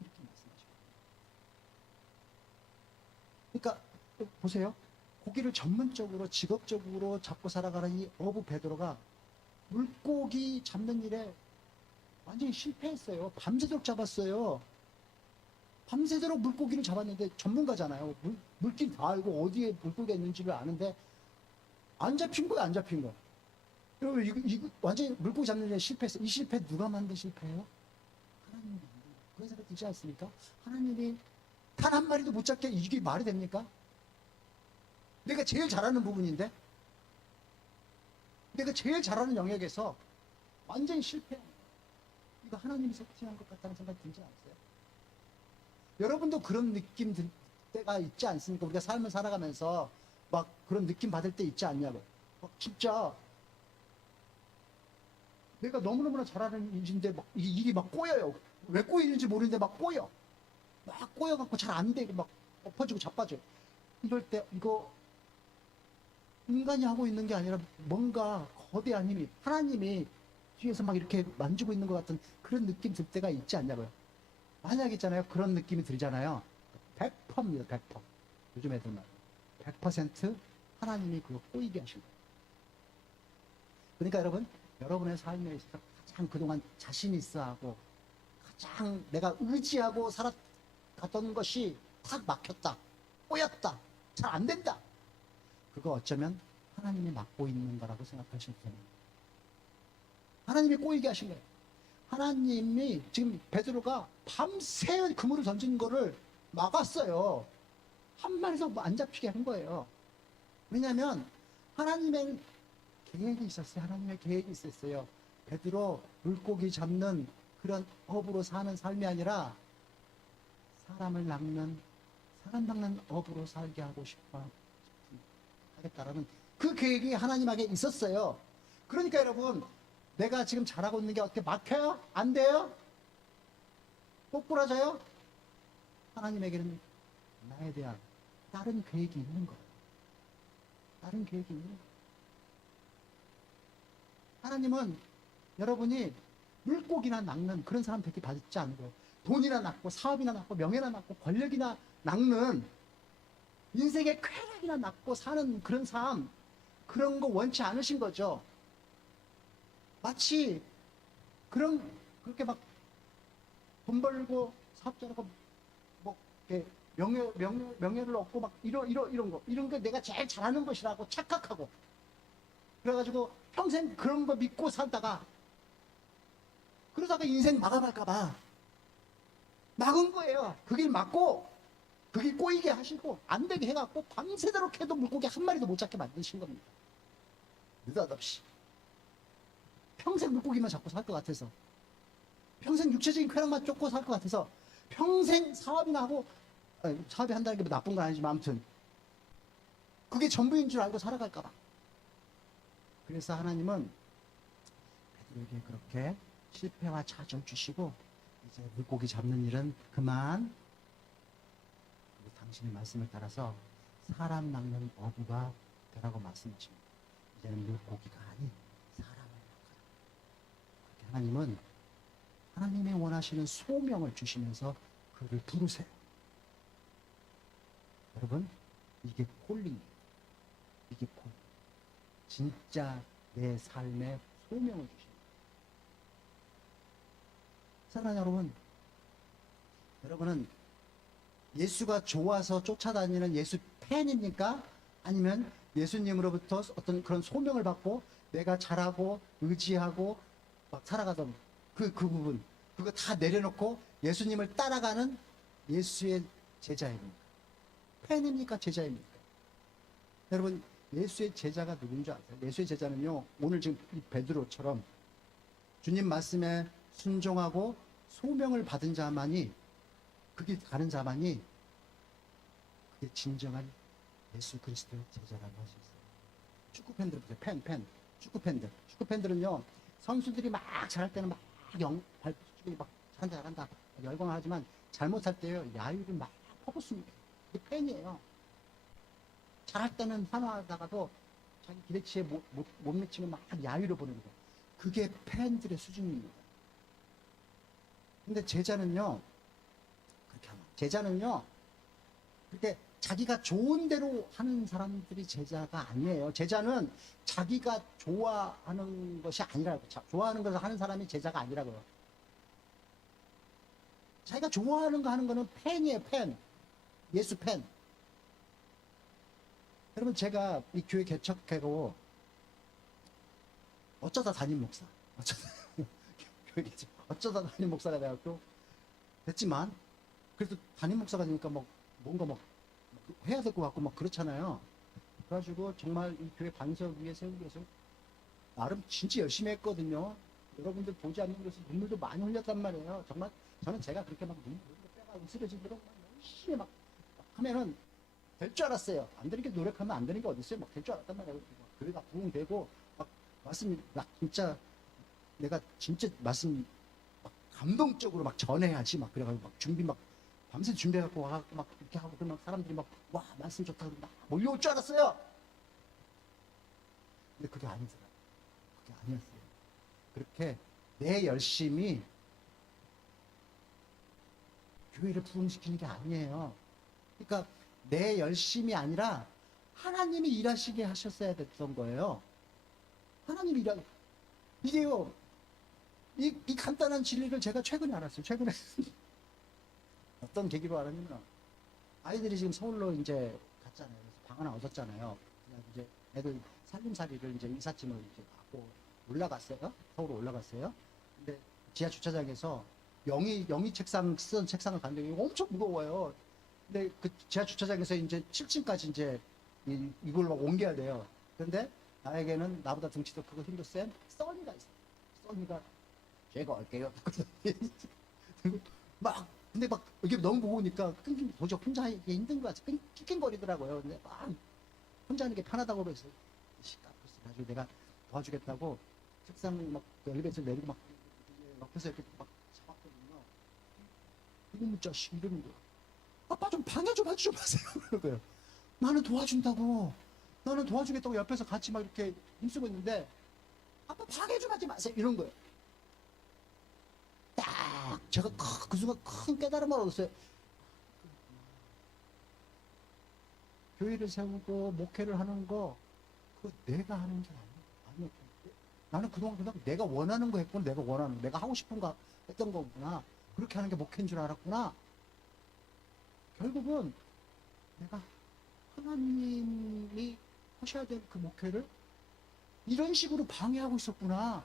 이렇게 말씀하시거든요. 그러니까 보세요. 고기를 전문적으로 직업적으로 잡고 살아가는 이 어부 베드로가 물고기 잡는 일에 완전히 실패했어요. 밤새도록 잡았어요. 밤새도록 물고기를 잡았는데 전문가잖아요. 물길 다 알고 어디에 물고기가 있는지를 아는데 안 잡힌 거야, 안 잡힌 거. 여러분, 이거 완전히 물고기 잡는 일에 실패했어. 이 실패 누가 만든 실패예요? 하나님이 만든 거예요. 그런 생각 들지 않습니까? 하나님이 단 한 마리도 못 잡게 이게 말이 됩니까? 내가 제일 잘하는 부분인데 내가 제일 잘하는 영역에서 완전히 실패한 거예요. 이거 하나님이 세팅한 것 같다는 생각 들지 않으세요? 여러분도 그런 느낌 들 때가 있지 않습니까? 우리가 삶을 살아가면서 막 그런 느낌 받을 때 있지 않냐고. 진짜 내가 너무너무나 잘하는 일인데 막 이 일이 막 꼬여요. 왜 꼬이는지 모르는데 막 꼬여. 막 꼬여갖고 잘 안 되고 막 엎어지고 자빠져요. 이럴 때 이거 인간이 하고 있는 게 아니라 뭔가 거대한 힘이 하나님이 뒤에서 막 이렇게 만지고 있는 것 같은 그런 느낌 들 때가 있지 않냐고요. 만약 있잖아요. 그런 느낌이 들잖아요. 100%입니다. 100%. 요즘 애들만 100% 하나님이 그거 꼬이게 하신 거예요. 그러니까 여러분, 여러분의 삶에 있어서 가장 그동안 자신 있어 하고 가장 내가 의지하고 살아갔던 것이 탁 막혔다. 꼬였다. 잘 안 된다. 그거 어쩌면 하나님이 막고 있는 거라고 생각하시면 됩니다. 하나님이 꼬이게 하신 거예요. 하나님이 지금 베드로가 밤새 그물을 던진 거를 막았어요. 한 마리도 안 잡히게 한 거예요. 왜냐하면 하나님의 계획이 있었어요. 하나님의 계획이 있었어요. 베드로 물고기 잡는 그런 업으로 사는 삶이 아니라 사람 낚는 업으로 살게 하고 싶어 하겠다라는 그 계획이 하나님에게 있었어요. 그러니까 여러분, 내가 지금 잘하고 있는 게 어떻게 막혀요? 안 돼요? 꼬꾸라져요? 하나님에게는 나에 대한 다른 계획이 있는 거예요. 다른 계획이 있는 거예요. 하나님은 여러분이 물고기나 낚는 그런 사람 되게 받지 않고 돈이나 낚고 사업이나 낚고 명예나 낚고 권력이나 낚는 인생의 쾌락이나 낚고 사는 그런 삶, 그런 거 원치 않으신 거죠. 마치 그렇게 막 돈 벌고 사업 잘하고 뭐 이렇게 명예를 얻고 막 이런 게 내가 제일 잘하는 것이라고 착각하고 그래가지고 평생 그런 거 믿고 살다가 그러다가 인생 막아갈까봐 막은 거예요. 그 길 막고 그게 꼬이게 하시고 안 되게 해갖고 밤새도록 해도 물고기 한 마리도 못 잡게 만드신 겁니다. 느닷없이. 평생 물고기만 잡고 살 것 같아서, 평생 육체적인 쾌락만 쫓고 살 것 같아서, 평생 사업이나 하고, 사업이 한다는 게 나쁜 건 아니지만 아무튼 그게 전부인 줄 알고 살아갈까 봐. 그래서 하나님은 베드로에게 그렇게 실패와 좌절 주시고, 이제 물고기 잡는 일은 그만, 그리고 당신의 말씀을 따라서 사람 낚는 어부가 되라고 말씀하십니다. 이제는 물고기가 아닌 사람을 낚아라. 그렇게 하나님은 하나님의 원하시는 소명을 주시면서 그를 부르세요. 여러분, 이게 콜링이에요. 이게 콜링. 진짜 내 삶의 소명을 주십니다. 사랑하는 여러분, 여러분은 예수가 좋아서 쫓아다니는 예수 팬입니까? 아니면 예수님으로부터 어떤 그런 소명을 받고 내가 잘하고 의지하고 막 살아가던 그 부분, 그거 다 내려놓고 예수님을 따라가는 예수의 제자입니까? 팬입니까? 제자입니까? 여러분, 예수의 제자가 누군지 아세요? 예수의 제자는요, 오늘 지금 이 베드로처럼 주님 말씀에 순종하고 소명을 받은 자만이, 그게 가는 자만이 그게 진정한 예수 그리스도의 제자라고 할 수 있어요. 축구팬들 보세요. 팬. 축구팬들은요, 선수들이 막 잘할 때는 막 발축이 막 잘한다 열광을 하지만, 잘못할 때요, 야유를 막 퍼붓습니다. 이게 팬이에요. 잘할 때는 환호하다가도 자기 기대치에 못 미치면 막 야유를 보는 거예요. 그게 팬들의 수준입니다. 근데 제자는요, 그렇게 하면, 제자는요, 그렇게 자기가 좋은 대로 하는 사람들이 제자가 아니에요. 제자는 자기가 좋아하는 것이 아니라고, 좋아하는 것을 하는 사람이 제자가 아니라고요. 자기가 좋아하는 거 하는 거는 팬이에요, 팬. 예수 팬. 여러분, 제가 이 교회 개척하고 어쩌다 담임 목사, 어쩌다 담임 목사가 돼갖고 됐지만, 그래도 담임 목사가 되니까 뭔가 해야 될 것 같고 막 그렇잖아요. 그래가지고 정말 이 교회 반석 위에 세우기 위해서 나름 진짜 열심히 했거든요. 여러분들 보지 않는 곳에서 눈물도 많이 흘렸단 말이에요. 정말 저는 제가 그렇게 막 눈물을 빼가 으스러지도록 막 열심히 막 하면은 될 줄 알았어요. 안 되는 게 노력하면 안 되는 게 어디 있어요? 막 될 줄 알았단 말이에요. 교회가 부흥되고 막 말씀 막 진짜 내가 진짜 말씀 막 감동적으로 막 전해야지 막 그래가지고 막 준비 막 밤새 준비해갖고 와갖고 막 이렇게 하고 그러면 사람들이 막 와 말씀 좋다고 막 몰려올 줄 알았어요. 근데 그게 아니더라고요. 그게 아니었어요. 그렇게 내 열심이 교회를 부흥시키는 게 아니에요. 그러니까 내 열심이 아니라 하나님이 일하시게 하셨어야 됐던 거예요. 하나님이 이게요, 이 간단한 진리를 제가 최근에 알았어요. 최근에 어떤 계기로 알았냐면, 아이들이 지금 서울로 이제 갔잖아요. 방 하나 얻었잖아요. 그냥 이제 애들 살림살이를 이제 이삿짐을 이제 갖고 올라갔어요. 서울로 올라갔어요. 근데 지하 주차장에서 영희 책상 쓰던 책상을 봤는데 엄청 무거워요. 근데 그 지하 주차장에서 이제 7층까지 이제 이걸 막 옮겨야 돼요. 그런데 나에게는 나보다 등치도 크고 힘도 센 써니가 있어. 써니가 제가 올게요. 근데 막 이게 너무 무거우니까 도저히 혼자 하기 힘든 거야. 낑낑거리더라고요. 근데 막 혼자 하는 게 편하다고 그래서 가지고 내가 도와주겠다고 책상 막 엘리베이터 내리고 막 옆에서 이렇게 막 잡았거든요. 이놈의 자식 이러는 거야. 아빠 좀 방해 좀 하지 좀 하세요. 그러는 거예요. 나는 도와준다고. 나는 도와주겠다고 옆에서 같이 막 이렇게 힘쓰고 있는데 아빠 방해 좀 하지 마세요. 이런 거예요. 딱 제가 그 순간 큰 깨달음을 얻었어요. 교회를 세우고 목회를 하는 거 그거 내가 하는 게 아니에요. 나는 그동안 그냥 내가 원하는 거 했구나. 내가 하고 싶은 거 했던 거구나. 그렇게 하는 게 목회인 줄 알았구나. 결국은 내가 하나님이 하셔야 될 그 목회를 이런 식으로 방해하고 있었구나.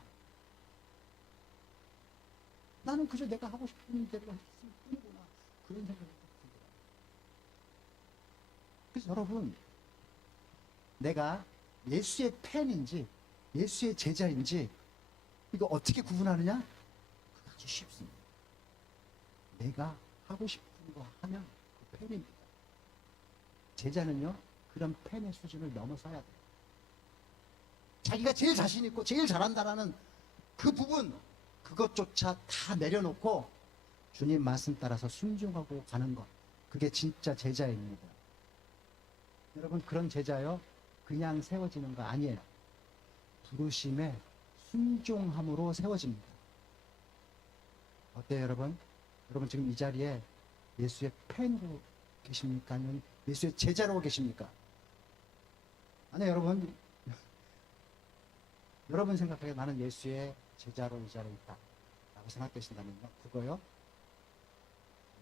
나는 그저 내가 하고 싶은 대로 했을 뿐이구나. 그런 생각이 들더라고요. 그래서 여러분, 내가 예수의 팬인지 예수의 제자인지 이거 어떻게 구분하느냐? 아주 쉽습니다. 내가 하고 싶은 거 하면 그 팬입니다. 제자는요, 그런 팬의 수준을 넘어서야 돼요. 자기가 제일 자신 있고 제일 잘한다라는 그 부분, 그것조차 다 내려놓고 주님 말씀 따라서 순종하고 가는 것, 그게 진짜 제자입니다. 여러분, 그런 제자요, 그냥 세워지는 거 아니에요. 부르심에 순종함으로 세워집니다. 어때요, 여러분? 여러분 지금 이 자리에 예수의 팬으로 계십니까? 아니면 예수의 제자로 계십니까? 아니, 여러분, 여러분 생각하기에 나는 예수의 제자로 이 자리에 있다 라고 생각되신다면요, 그거요,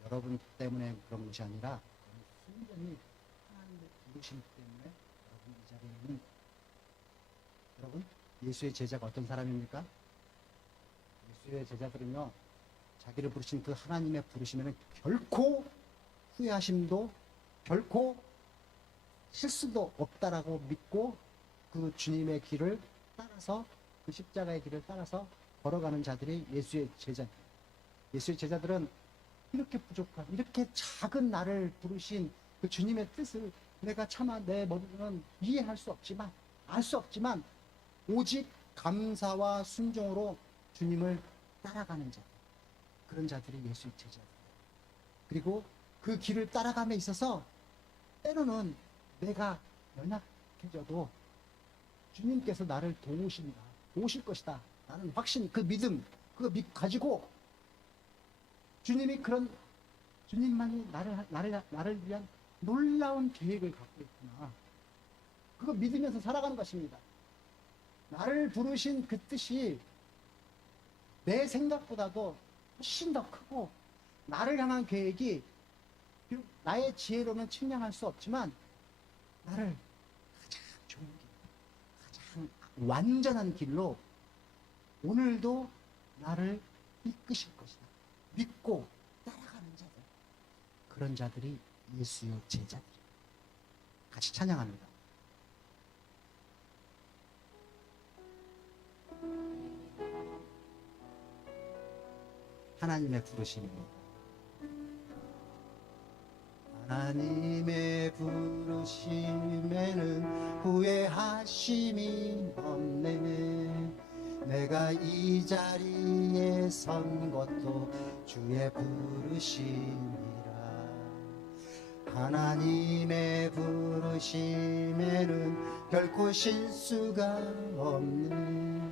여러분 때문에 그런 것이 아니라 순전히 하나님의 부르심 때문에 여러분 이 자리에 있는 거예요. 여러분, 예수의 제자가 어떤 사람입니까? 예수의 제자들은요, 자기를 부르신 그 하나님의 부르심에는 결코 후회하심도 결코 실수도 없다라고 믿고 그 주님의 길을 따라서, 그 십자가의 길을 따라서 걸어가는 자들이 예수의 제자입니다. 예수의 제자들은 이렇게 부족한, 이렇게 작은 나를 부르신 그 주님의 뜻을 내가 차마 내 머리로는 이해할 수 없지만, 알 수 없지만 오직 감사와 순종으로 주님을 따라가는 자, 그런 자들이 예수의 제자들이에요. 그리고 그 길을 따라감에 있어서 때로는 내가 연약해져도 주님께서 나를 도우실 것이다 라는 확신, 그 믿음, 그거 가지고 주님이 주님만이 나를 위한 놀라운 계획을 갖고 있구나, 그거 믿으면서 살아가는 것입니다. 나를 부르신 그 뜻이 내 생각보다도 훨씬 더 크고, 나를 향한 계획이 나의 지혜로는 측량할 수 없지만 나를 가장 좋은 길, 가장 완전한 길로 오늘도 나를 이끄실 것이다 믿고 따라가는 자들, 그런 자들이 예수의 제자들. 같이 찬양합니다. 하나님의 부르심입니다. 하나님의 부르심에는 후회하심이 없네. 내가 이 자리에 선 것도 주의 부르심이라. 하나님의 부르심에는 결코 실수가 없네.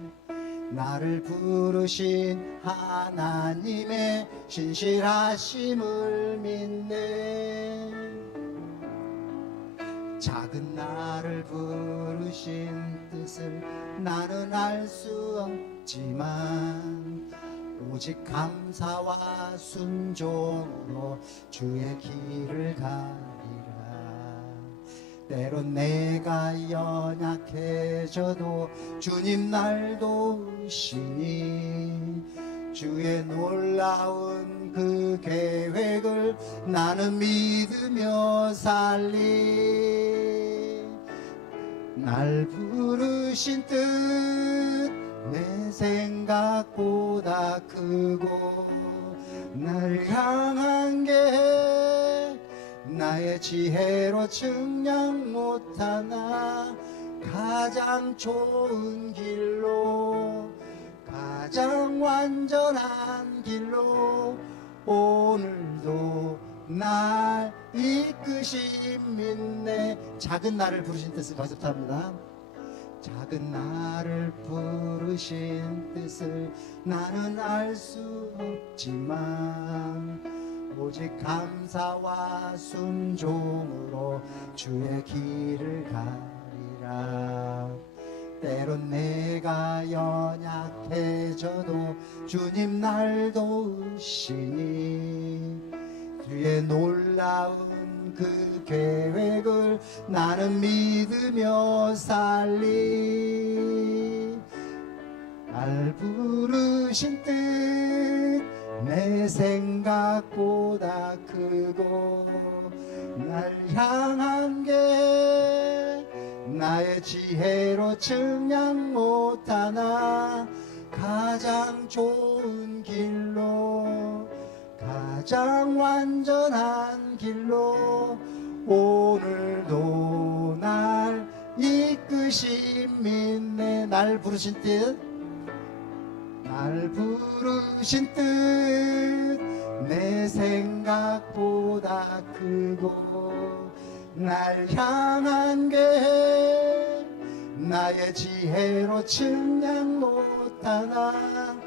나를 부르신 하나님의 신실하심을 믿네. 작은 나를 부르신 뜻을 나는 알 수 없지만 오직 감사와 순종으로 주의 길을 가리라. 때론 내가 연약해져도 주님 날 도우시니 주의 놀라운 그 계획을 나는 믿으며 살리. 날 부르신 뜻 내 생각보다 크고, 날 향한 계획 나의 지혜로 측량 못하나 가장 좋은 길로, 가장 완전한 길로 오늘도 날 이끄심 믿네. 작은 나를 부르신 뜻을 거기서부터 합니다. 작은 나를 부르신 뜻을 나는 알 수 없지만 오직 감사와 순종으로 주의 길을 가리라. 때론 내가 연약해져도 주님 날 도우시니 주의 놀라운 그 계획을 나는 믿으며 살리. 날 부르신 뜻 내 생각보다 크고, 날 향한 게 나의 지혜로 측량 못하나 가장 좋은 길로 가장 완전한 길로 오늘도 날 이끄신 믿네. 날 부르신 뜻, 날 부르신 뜻 내 생각보다 크고 날 향한 게 나의 지혜로 측량 못하나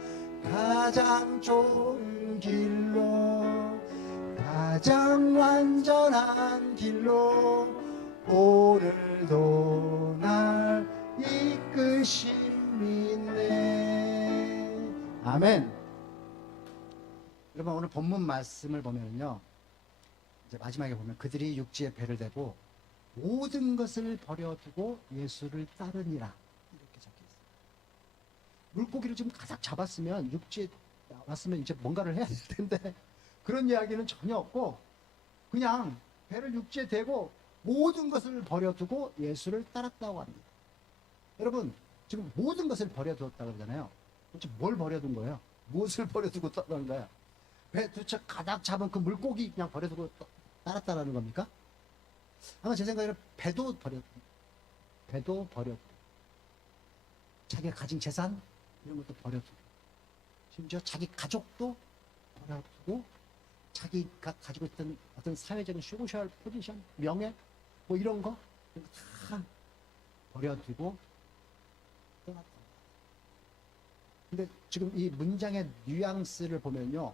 가장 좋은 길로 가장 완전한 길로 오늘도 날 이끄신 믿네. 아멘. 여러분, 오늘 본문 말씀을 보면요, 이제 마지막에 보면 그들이 육지에 배를 대고 모든 것을 버려두고 예수를 따르니라 이렇게 적혀 있어요. 물고기를 지금 가득 잡았으면 육지에 왔으면 이제 뭔가를 해야 될 텐데 그런 이야기는 전혀 없고 그냥 배를 육지에 대고 모든 것을 버려두고 예수를 따랐다고 합니다. 여러분, 지금 모든 것을 버려두었다고 그러잖아요. 도대체 뭘 버려둔 거예요? 무엇을 버려두고 따른 거야? 배 두 척 가득 잡은 그 물고기 그냥 버려두고 따랐다라는 겁니까? 아마 제 생각에는 배도 버려두고 자기가 가진 재산 이런 것도 버려두고 심지어 자기 가족도 버려두고 자기가 가지고 있던 어떤 사회적인 소셜 포지션, 명예 뭐 이런 거 다 버려두고 떠났다. 근데 지금 이 문장의 뉘앙스를 보면요,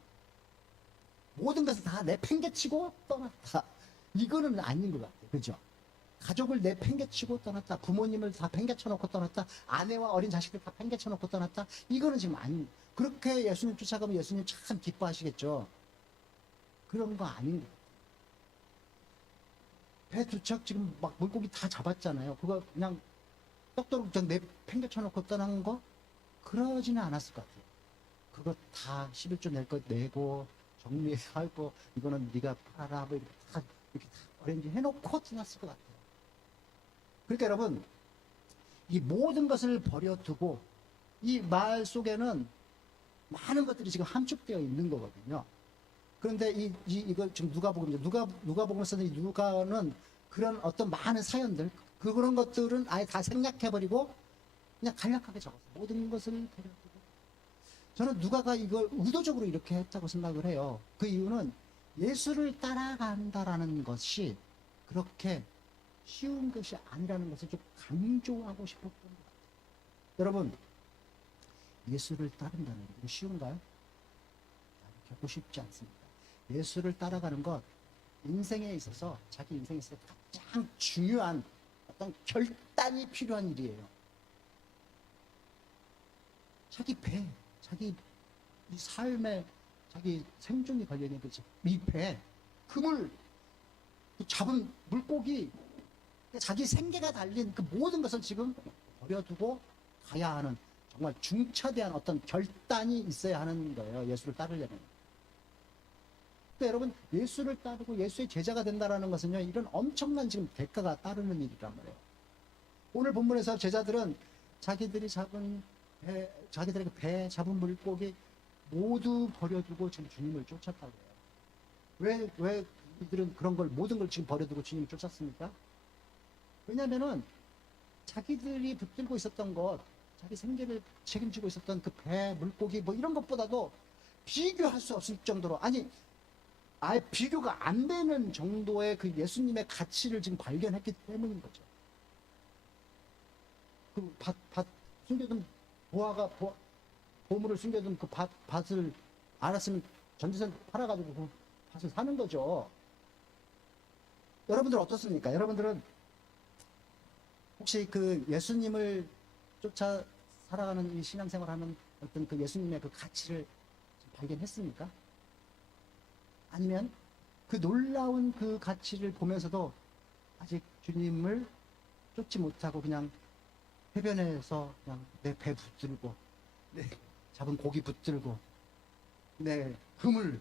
모든 것을 다 내팽개치고 떠났다. 이거는 아닌 것 같아요. 그죠? 가족을 내팽개치고 떠났다. 부모님을 다 팽개쳐놓고 떠났다. 아내와 어린 자식들 다 팽개쳐놓고 떠났다. 이거는 지금 아닌, 그렇게 예수님 쫓아가면 예수님 참 기뻐하시겠죠. 그런 거 아닌 것 같아요. 배 두 척 지금 막 물고기 다 잡았잖아요. 그거 그냥 떡도록 그냥 내팽개쳐놓고 떠난 거? 그러지는 않았을 것 같아요. 그거 다 11조 낼 거 내고 정리하고 이거는 네가 팔아라 뭐 이렇게 다 어레인지 해놓고 지났을 것 같아요. 그러니까 여러분, 이 모든 것을 버려두고 이 말 속에는 많은 것들이 지금 함축되어 있는 거거든요. 그런데 이걸 지금 누가복음을 쓰는 이 누가는 그런 어떤 많은 사연들, 그런 것들은 아예 다 생략해버리고 그냥 간략하게 적었어요. 모든 것을 버려두고. 저는 누가가 이걸 의도적으로 이렇게 했다고 생각을 해요. 그 이유는 예수를 따라간다라는 것이 그렇게 쉬운 것이 아니라는 것을 좀 강조하고 싶었던 것 같아요. 여러분, 예수를 따른다는 게 쉬운가요? 결코 쉽지 않습니다. 예수를 따라가는 것, 인생에 있어서, 자기 인생에 있어서 가장 중요한 어떤 결단이 필요한 일이에요. 자기 배, 자기 이 삶에 자기 생존이 걸려있는 이 배, 그물, 그 잡은 물고기, 자기 생계가 달린 그 모든 것을 지금 버려두고 가야 하는 정말 중차대한 어떤 결단이 있어야 하는 거예요. 예수를 따르려면. 근데 여러분, 예수를 따르고 예수의 제자가 된다는 것은요, 이런 엄청난 지금 대가가 따르는 일이란 말이에요. 오늘 본문에서 제자들은 자기들이 잡은 자기들의 배 잡은 물고기 모두 버려두고 지금 주님을 쫓았다고 해요. 왜 이들은 그런 걸, 모든 걸 지금 버려두고 주님을 쫓았습니까? 왜냐면은 자기들이 붙들고 있었던 것, 자기 생계를 책임지고 있었던 그 배, 물고기 뭐 이런 것보다도 비교할 수 없을 정도로, 아니 아예 비교가 안 되는 정도의 그 예수님의 가치를 지금 발견했기 때문인 거죠. 그 숨겨둔 보물을 숨겨둔 그 밭을 알았으면 전재산 팔아가지고 그 밭을 사는 거죠. 여러분들 어떻습니까? 여러분들은 혹시 그 예수님을 쫓아 살아가는 이 신앙생활하는 어떤 그 예수님의 그 가치를 발견했습니까? 아니면 그 놀라운 그 가치를 보면서도 아직 주님을 쫓지 못하고 그냥 해변에서 그냥 내 배 붙들고 내 잡은 고기 붙들고 내 그물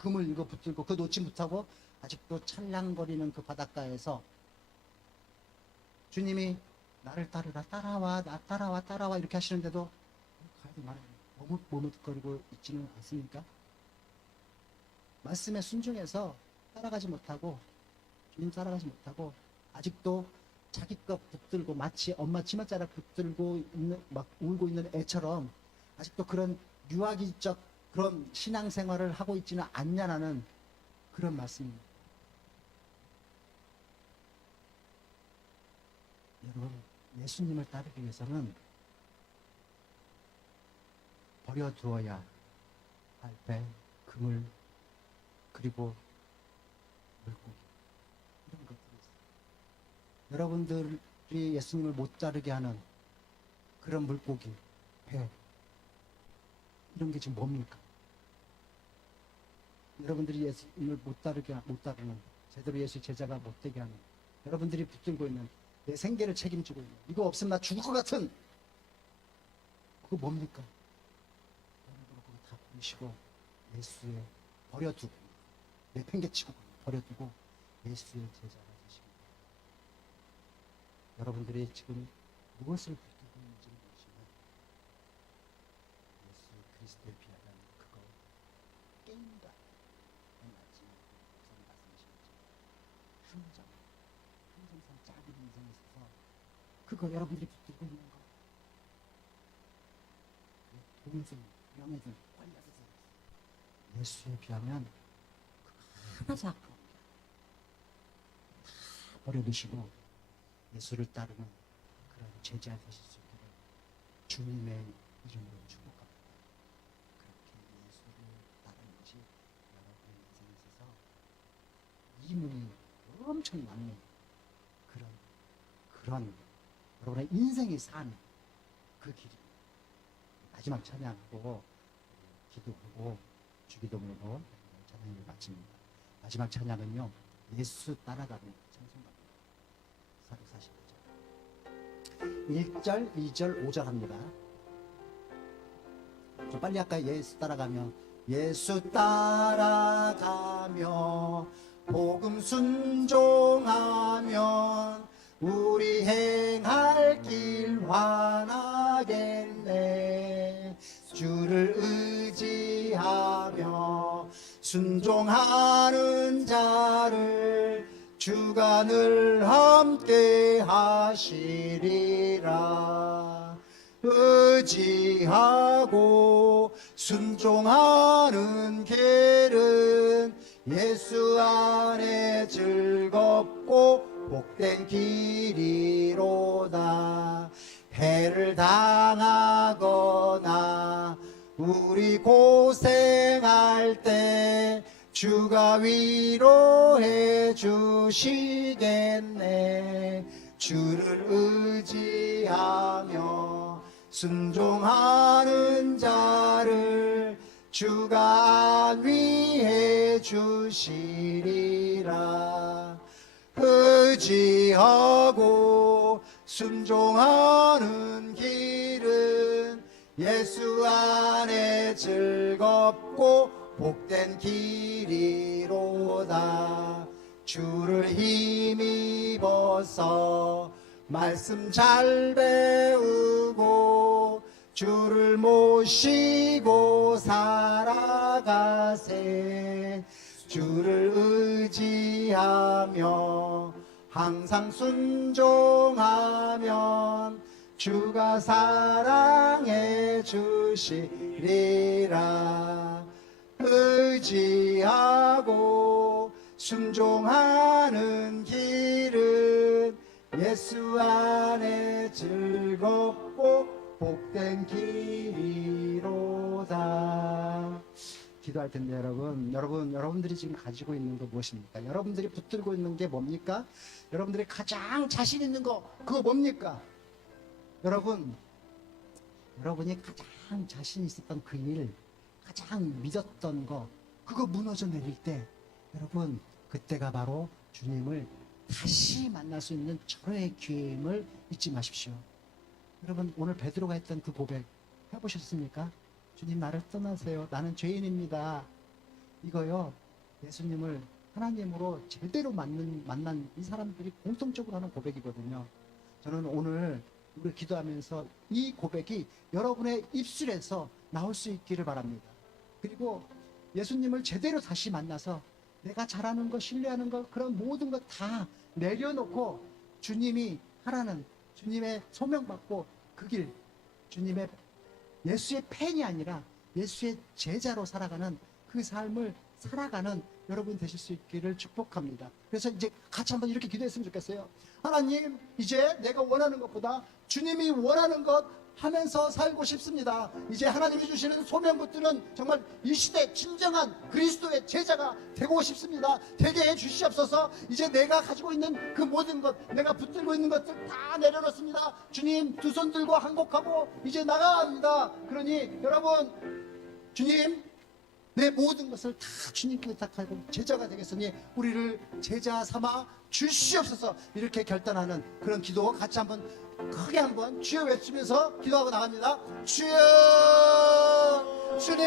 금을 이거 붙들고 그 놓지 못하고 아직도 찰랑거리는 그 바닷가에서 주님이 나를 따르라, 따라와, 나 따라와, 따라와 이렇게 하시는데도 가야도 말아요. 머뭇머뭇거리고 있지는 않습니까? 말씀에 순종해서 따라가지 못하고 주님 따라가지 못하고 아직도 자기 것 붙들고 마치 엄마 치맛자락 붙들고 있는 막 울고 있는 애처럼 아직도 그런 유아기적 그런 신앙생활을 하고 있지는 않냐라는 그런 말씀입니다. 여러분, 예수님을 따르기 위해서는 버려두어야 할 배, 그물, 그리고 물고기 이런 것들이 있어요. 여러분들이 예수님을 못 따르게 하는 그런 물고기, 배 이런 게 지금 뭡니까? 여러분들이 예수님을 못 따르는 제대로 예수의 제자가 못 되게 하는 여러분들이 붙들고 있는 내 생계를 책임지고 있는 이거 없으면 나 죽을 것 같은 그거 뭡니까? 여러분 그거 다 버리시고 예수의 버려두고 내팽개치고 버려두고 예수의 제자가 되십니다. 여러분들이 지금 무엇을 붙들고 있는지는 모르지만 예수 그리스도의 비하면 그거 게임과 마지막 목사님 말씀하신 항상 작은 인생에 있어서 그거 여러분들이 붙들고 있는 거 돈이든 명예든 권력이든 예수에 비하면 그거 하나 작은 다 버려두시고 예수를 따르는 그런 제자 되실 수 있기를 주님의 이름으로 축복합니다. 그렇게 예수를 따르는 것이 여러분의 인생에 있어서 이문이 엄청 많은 그런 여러분의 인생이 산 그 길이 마지막 찬양하고 기도하고 주기도문으로 찬양을 마칩니다. 마지막 찬양은요 예수 따라가는 찬송가입니다. 445절 1절 2절 5절 합니다. 좀 빨리 할까요? 예수 따라가며 예수 따라가며 복음 순종하면 우리 행할 길 환하겠네. 주를 의지하며 순종하는 자를 주가 늘 함께 하시리라. 의지하고 순종하는 길은 예수 안에 즐겁고 복된 길이로다. 해를 당하거나 우리 고생할 때 주가 위로해 주시겠네. 주를 의지하며 순종하는 자를 주가 안위해 주시리라. 의지하고 순종하는 길은 예수 안에 즐겁고 복된 길이로다. 주를 힘입어서 말씀 잘 배우고 주를 모시고 살아가세. 주를 의지하며 항상 순종하면 주가 사랑해 주시리라. 의지하고 순종하는 길은 예수 안에 즐겁고 복된 길이로다. 기도할 텐데 여러분들이 지금 가지고 있는 거 무엇입니까? 여러분들이 붙들고 있는 게 뭡니까? 여러분들이 가장 자신 있는 거 그거 뭡니까? 여러분이 가장 자신 있었던 그 일, 가장 믿었던 거 그거 무너져 내릴 때 여러분 그때가 바로 주님을 다시 만날 수 있는 절호의 기회임을 잊지 마십시오. 여러분 오늘 베드로가 했던 그 고백 해보셨습니까? 주님 나를 떠나세요. 나는 죄인입니다. 이거요, 예수님을 하나님으로 제대로 만난 이 사람들이 공통적으로 하는 고백이거든요. 저는 오늘 우리 기도하면서 이 고백이 여러분의 입술에서 나올 수 있기를 바랍니다. 그리고 예수님을 제대로 다시 만나서 내가 잘하는 것, 신뢰하는 것, 그런 모든 것 다 내려놓고 주님이 하라는, 주님의 소명받고 그 길, 주님의 예수의 팬이 아니라 예수의 제자로 살아가는 그 삶을 살아가는 여러분 되실 수 있기를 축복합니다. 그래서 이제 같이 한번 이렇게 기도했으면 좋겠어요. 하나님, 이제 내가 원하는 것보다 주님이 원하는 것 하면서 살고 싶습니다. 이제 하나님이 주시는 소명것들은 정말 이 시대 진정한 그리스도의 제자가 되고 싶습니다. 되게 해 주시옵소서. 이제 내가 가지고 있는 그 모든 것, 내가 붙들고 있는 것들 다 내려놓습니다. 주님, 두 손 들고 항복하고 이제 나가갑니다. 그러니 여러분, 주님, 내 모든 것을 다 주님께 부탁하고 제자가 되겠으니 우리를 제자 삼아 주시옵소서. 이렇게 결단하는 그런 기도 같이 한번 크게 한번 주여 외치면서 기도하고 나갑니다. 주여, 주님,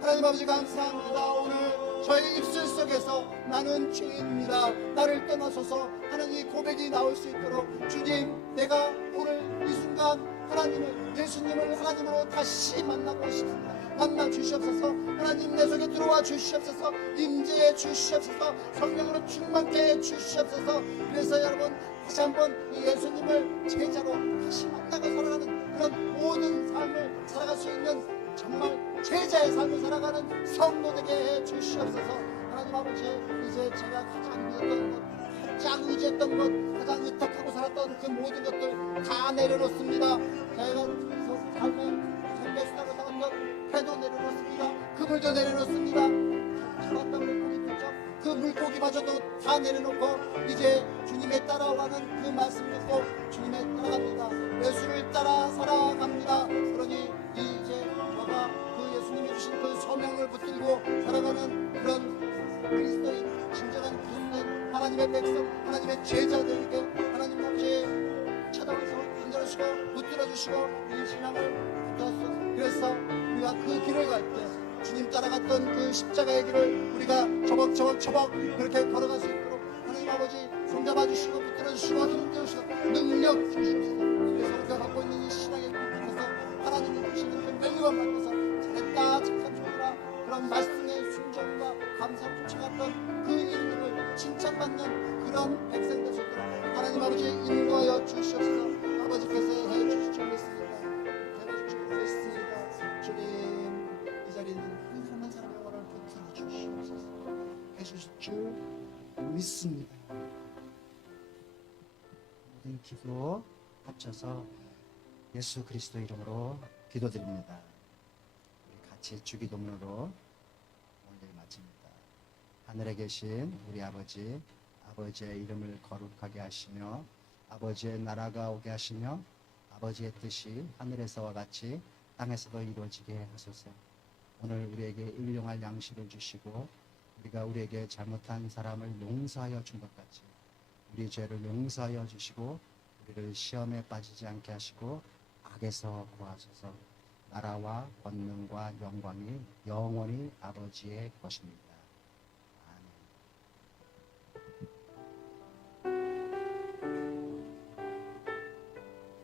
하나님 아버지 감사합니다. 오늘 저희 입술 속에서 나는 죄인입니다, 나를 떠나소서 하는 이 고백이 나올 수 있도록 주님, 내가 오늘 이 순간 하나님을, 예수님을 하나님으로 다시 만나고 싶습니다. 만나 주시옵소서. 하나님, 내 속에 들어와 주시옵소서. 임재해 주시옵소서. 성령으로 충만케 해 주시옵소서. 그래서 여러분, 다시 한번 이 예수님을 제자로 다시 만나고 살아가는 그런 모든 삶을 살아갈 수 있는 정말 제자의 삶을 살아가는 성도 되게 해 주시옵소서. 하나님 아버지, 이제 제가 가장 믿었던 것, 가장 의지했던 것, 가장 의탁하고 살았던 그 모든 것들 다 내려놓습니다. 제가 삶의 전대수다로 살았던 배도 내려놓습니다. 그물도 내려놓습니다. 잡았던 물고기 붙잡 그 물고기마저도 다 내려놓고 이제 주님의 따라오라는 그 말씀 듣고 주님의 따라갑니다. 예수를 따라 살아갑니다. 그러니 이제 저가 그 예수님이 주신 그 소명을 붙들고 살아가는 그런 그리스도인, 진정한 그리스도인, 하나님의 백성, 하나님의 제자들에게 하나님 아버지 찾아와서 인도하시고 붙들어주시고 이 신앙을 붙들었어. 그래서 우리가 그 길을 갈 때 주님 따라갔던 그 십자가의 길을 우리가 처벅처벅 그렇게 걸어갈 수 있도록 하나님 아버지 손잡아 주시고 붙들어 주시고 힘들어 주시고 능력 주시옵소서. 그래서 우리가 갖고 있는 이 신앙의 길 앞에서 하나님이 주시는 그 맹력을 받고서 잘했다 착한 종들아, 그런 말씀의 순종과 감사를 쫓아갔던 그 일들을 칭찬받는 그런 백성 되시도록 하나님 아버지 인도하여 주시옵소서. 아버지께서 해 주실 줄 믿습니다. 해 주실 줄 믿습니다. 주님, 이 자리에 있는 한 사람의 영혼을 붙들어 주시옵소서. 해주실 줄 믿습니다. 모든 기도 합쳐서 예수 그리스도 이름으로 기도드립니다. 우리 같이 주기도문으로 오늘 마칩니다. 하늘에 계신 우리 아버지, 아버지의 이름을 거룩하게 하시며 아버지의 나라가 오게 하시며 아버지의 뜻이 하늘에서와 같이 땅에서도 이루어지게 하소서. 오늘 우리에게 일용할 양식을 주시고 우리가 우리에게 잘못한 사람을 용서하여 준 것 같이 우리 죄를 용서하여 주시고 우리를 시험에 빠지지 않게 하시고 악에서 구하소서. 나라와 권능과 영광이 영원히 아버지의 것입니다.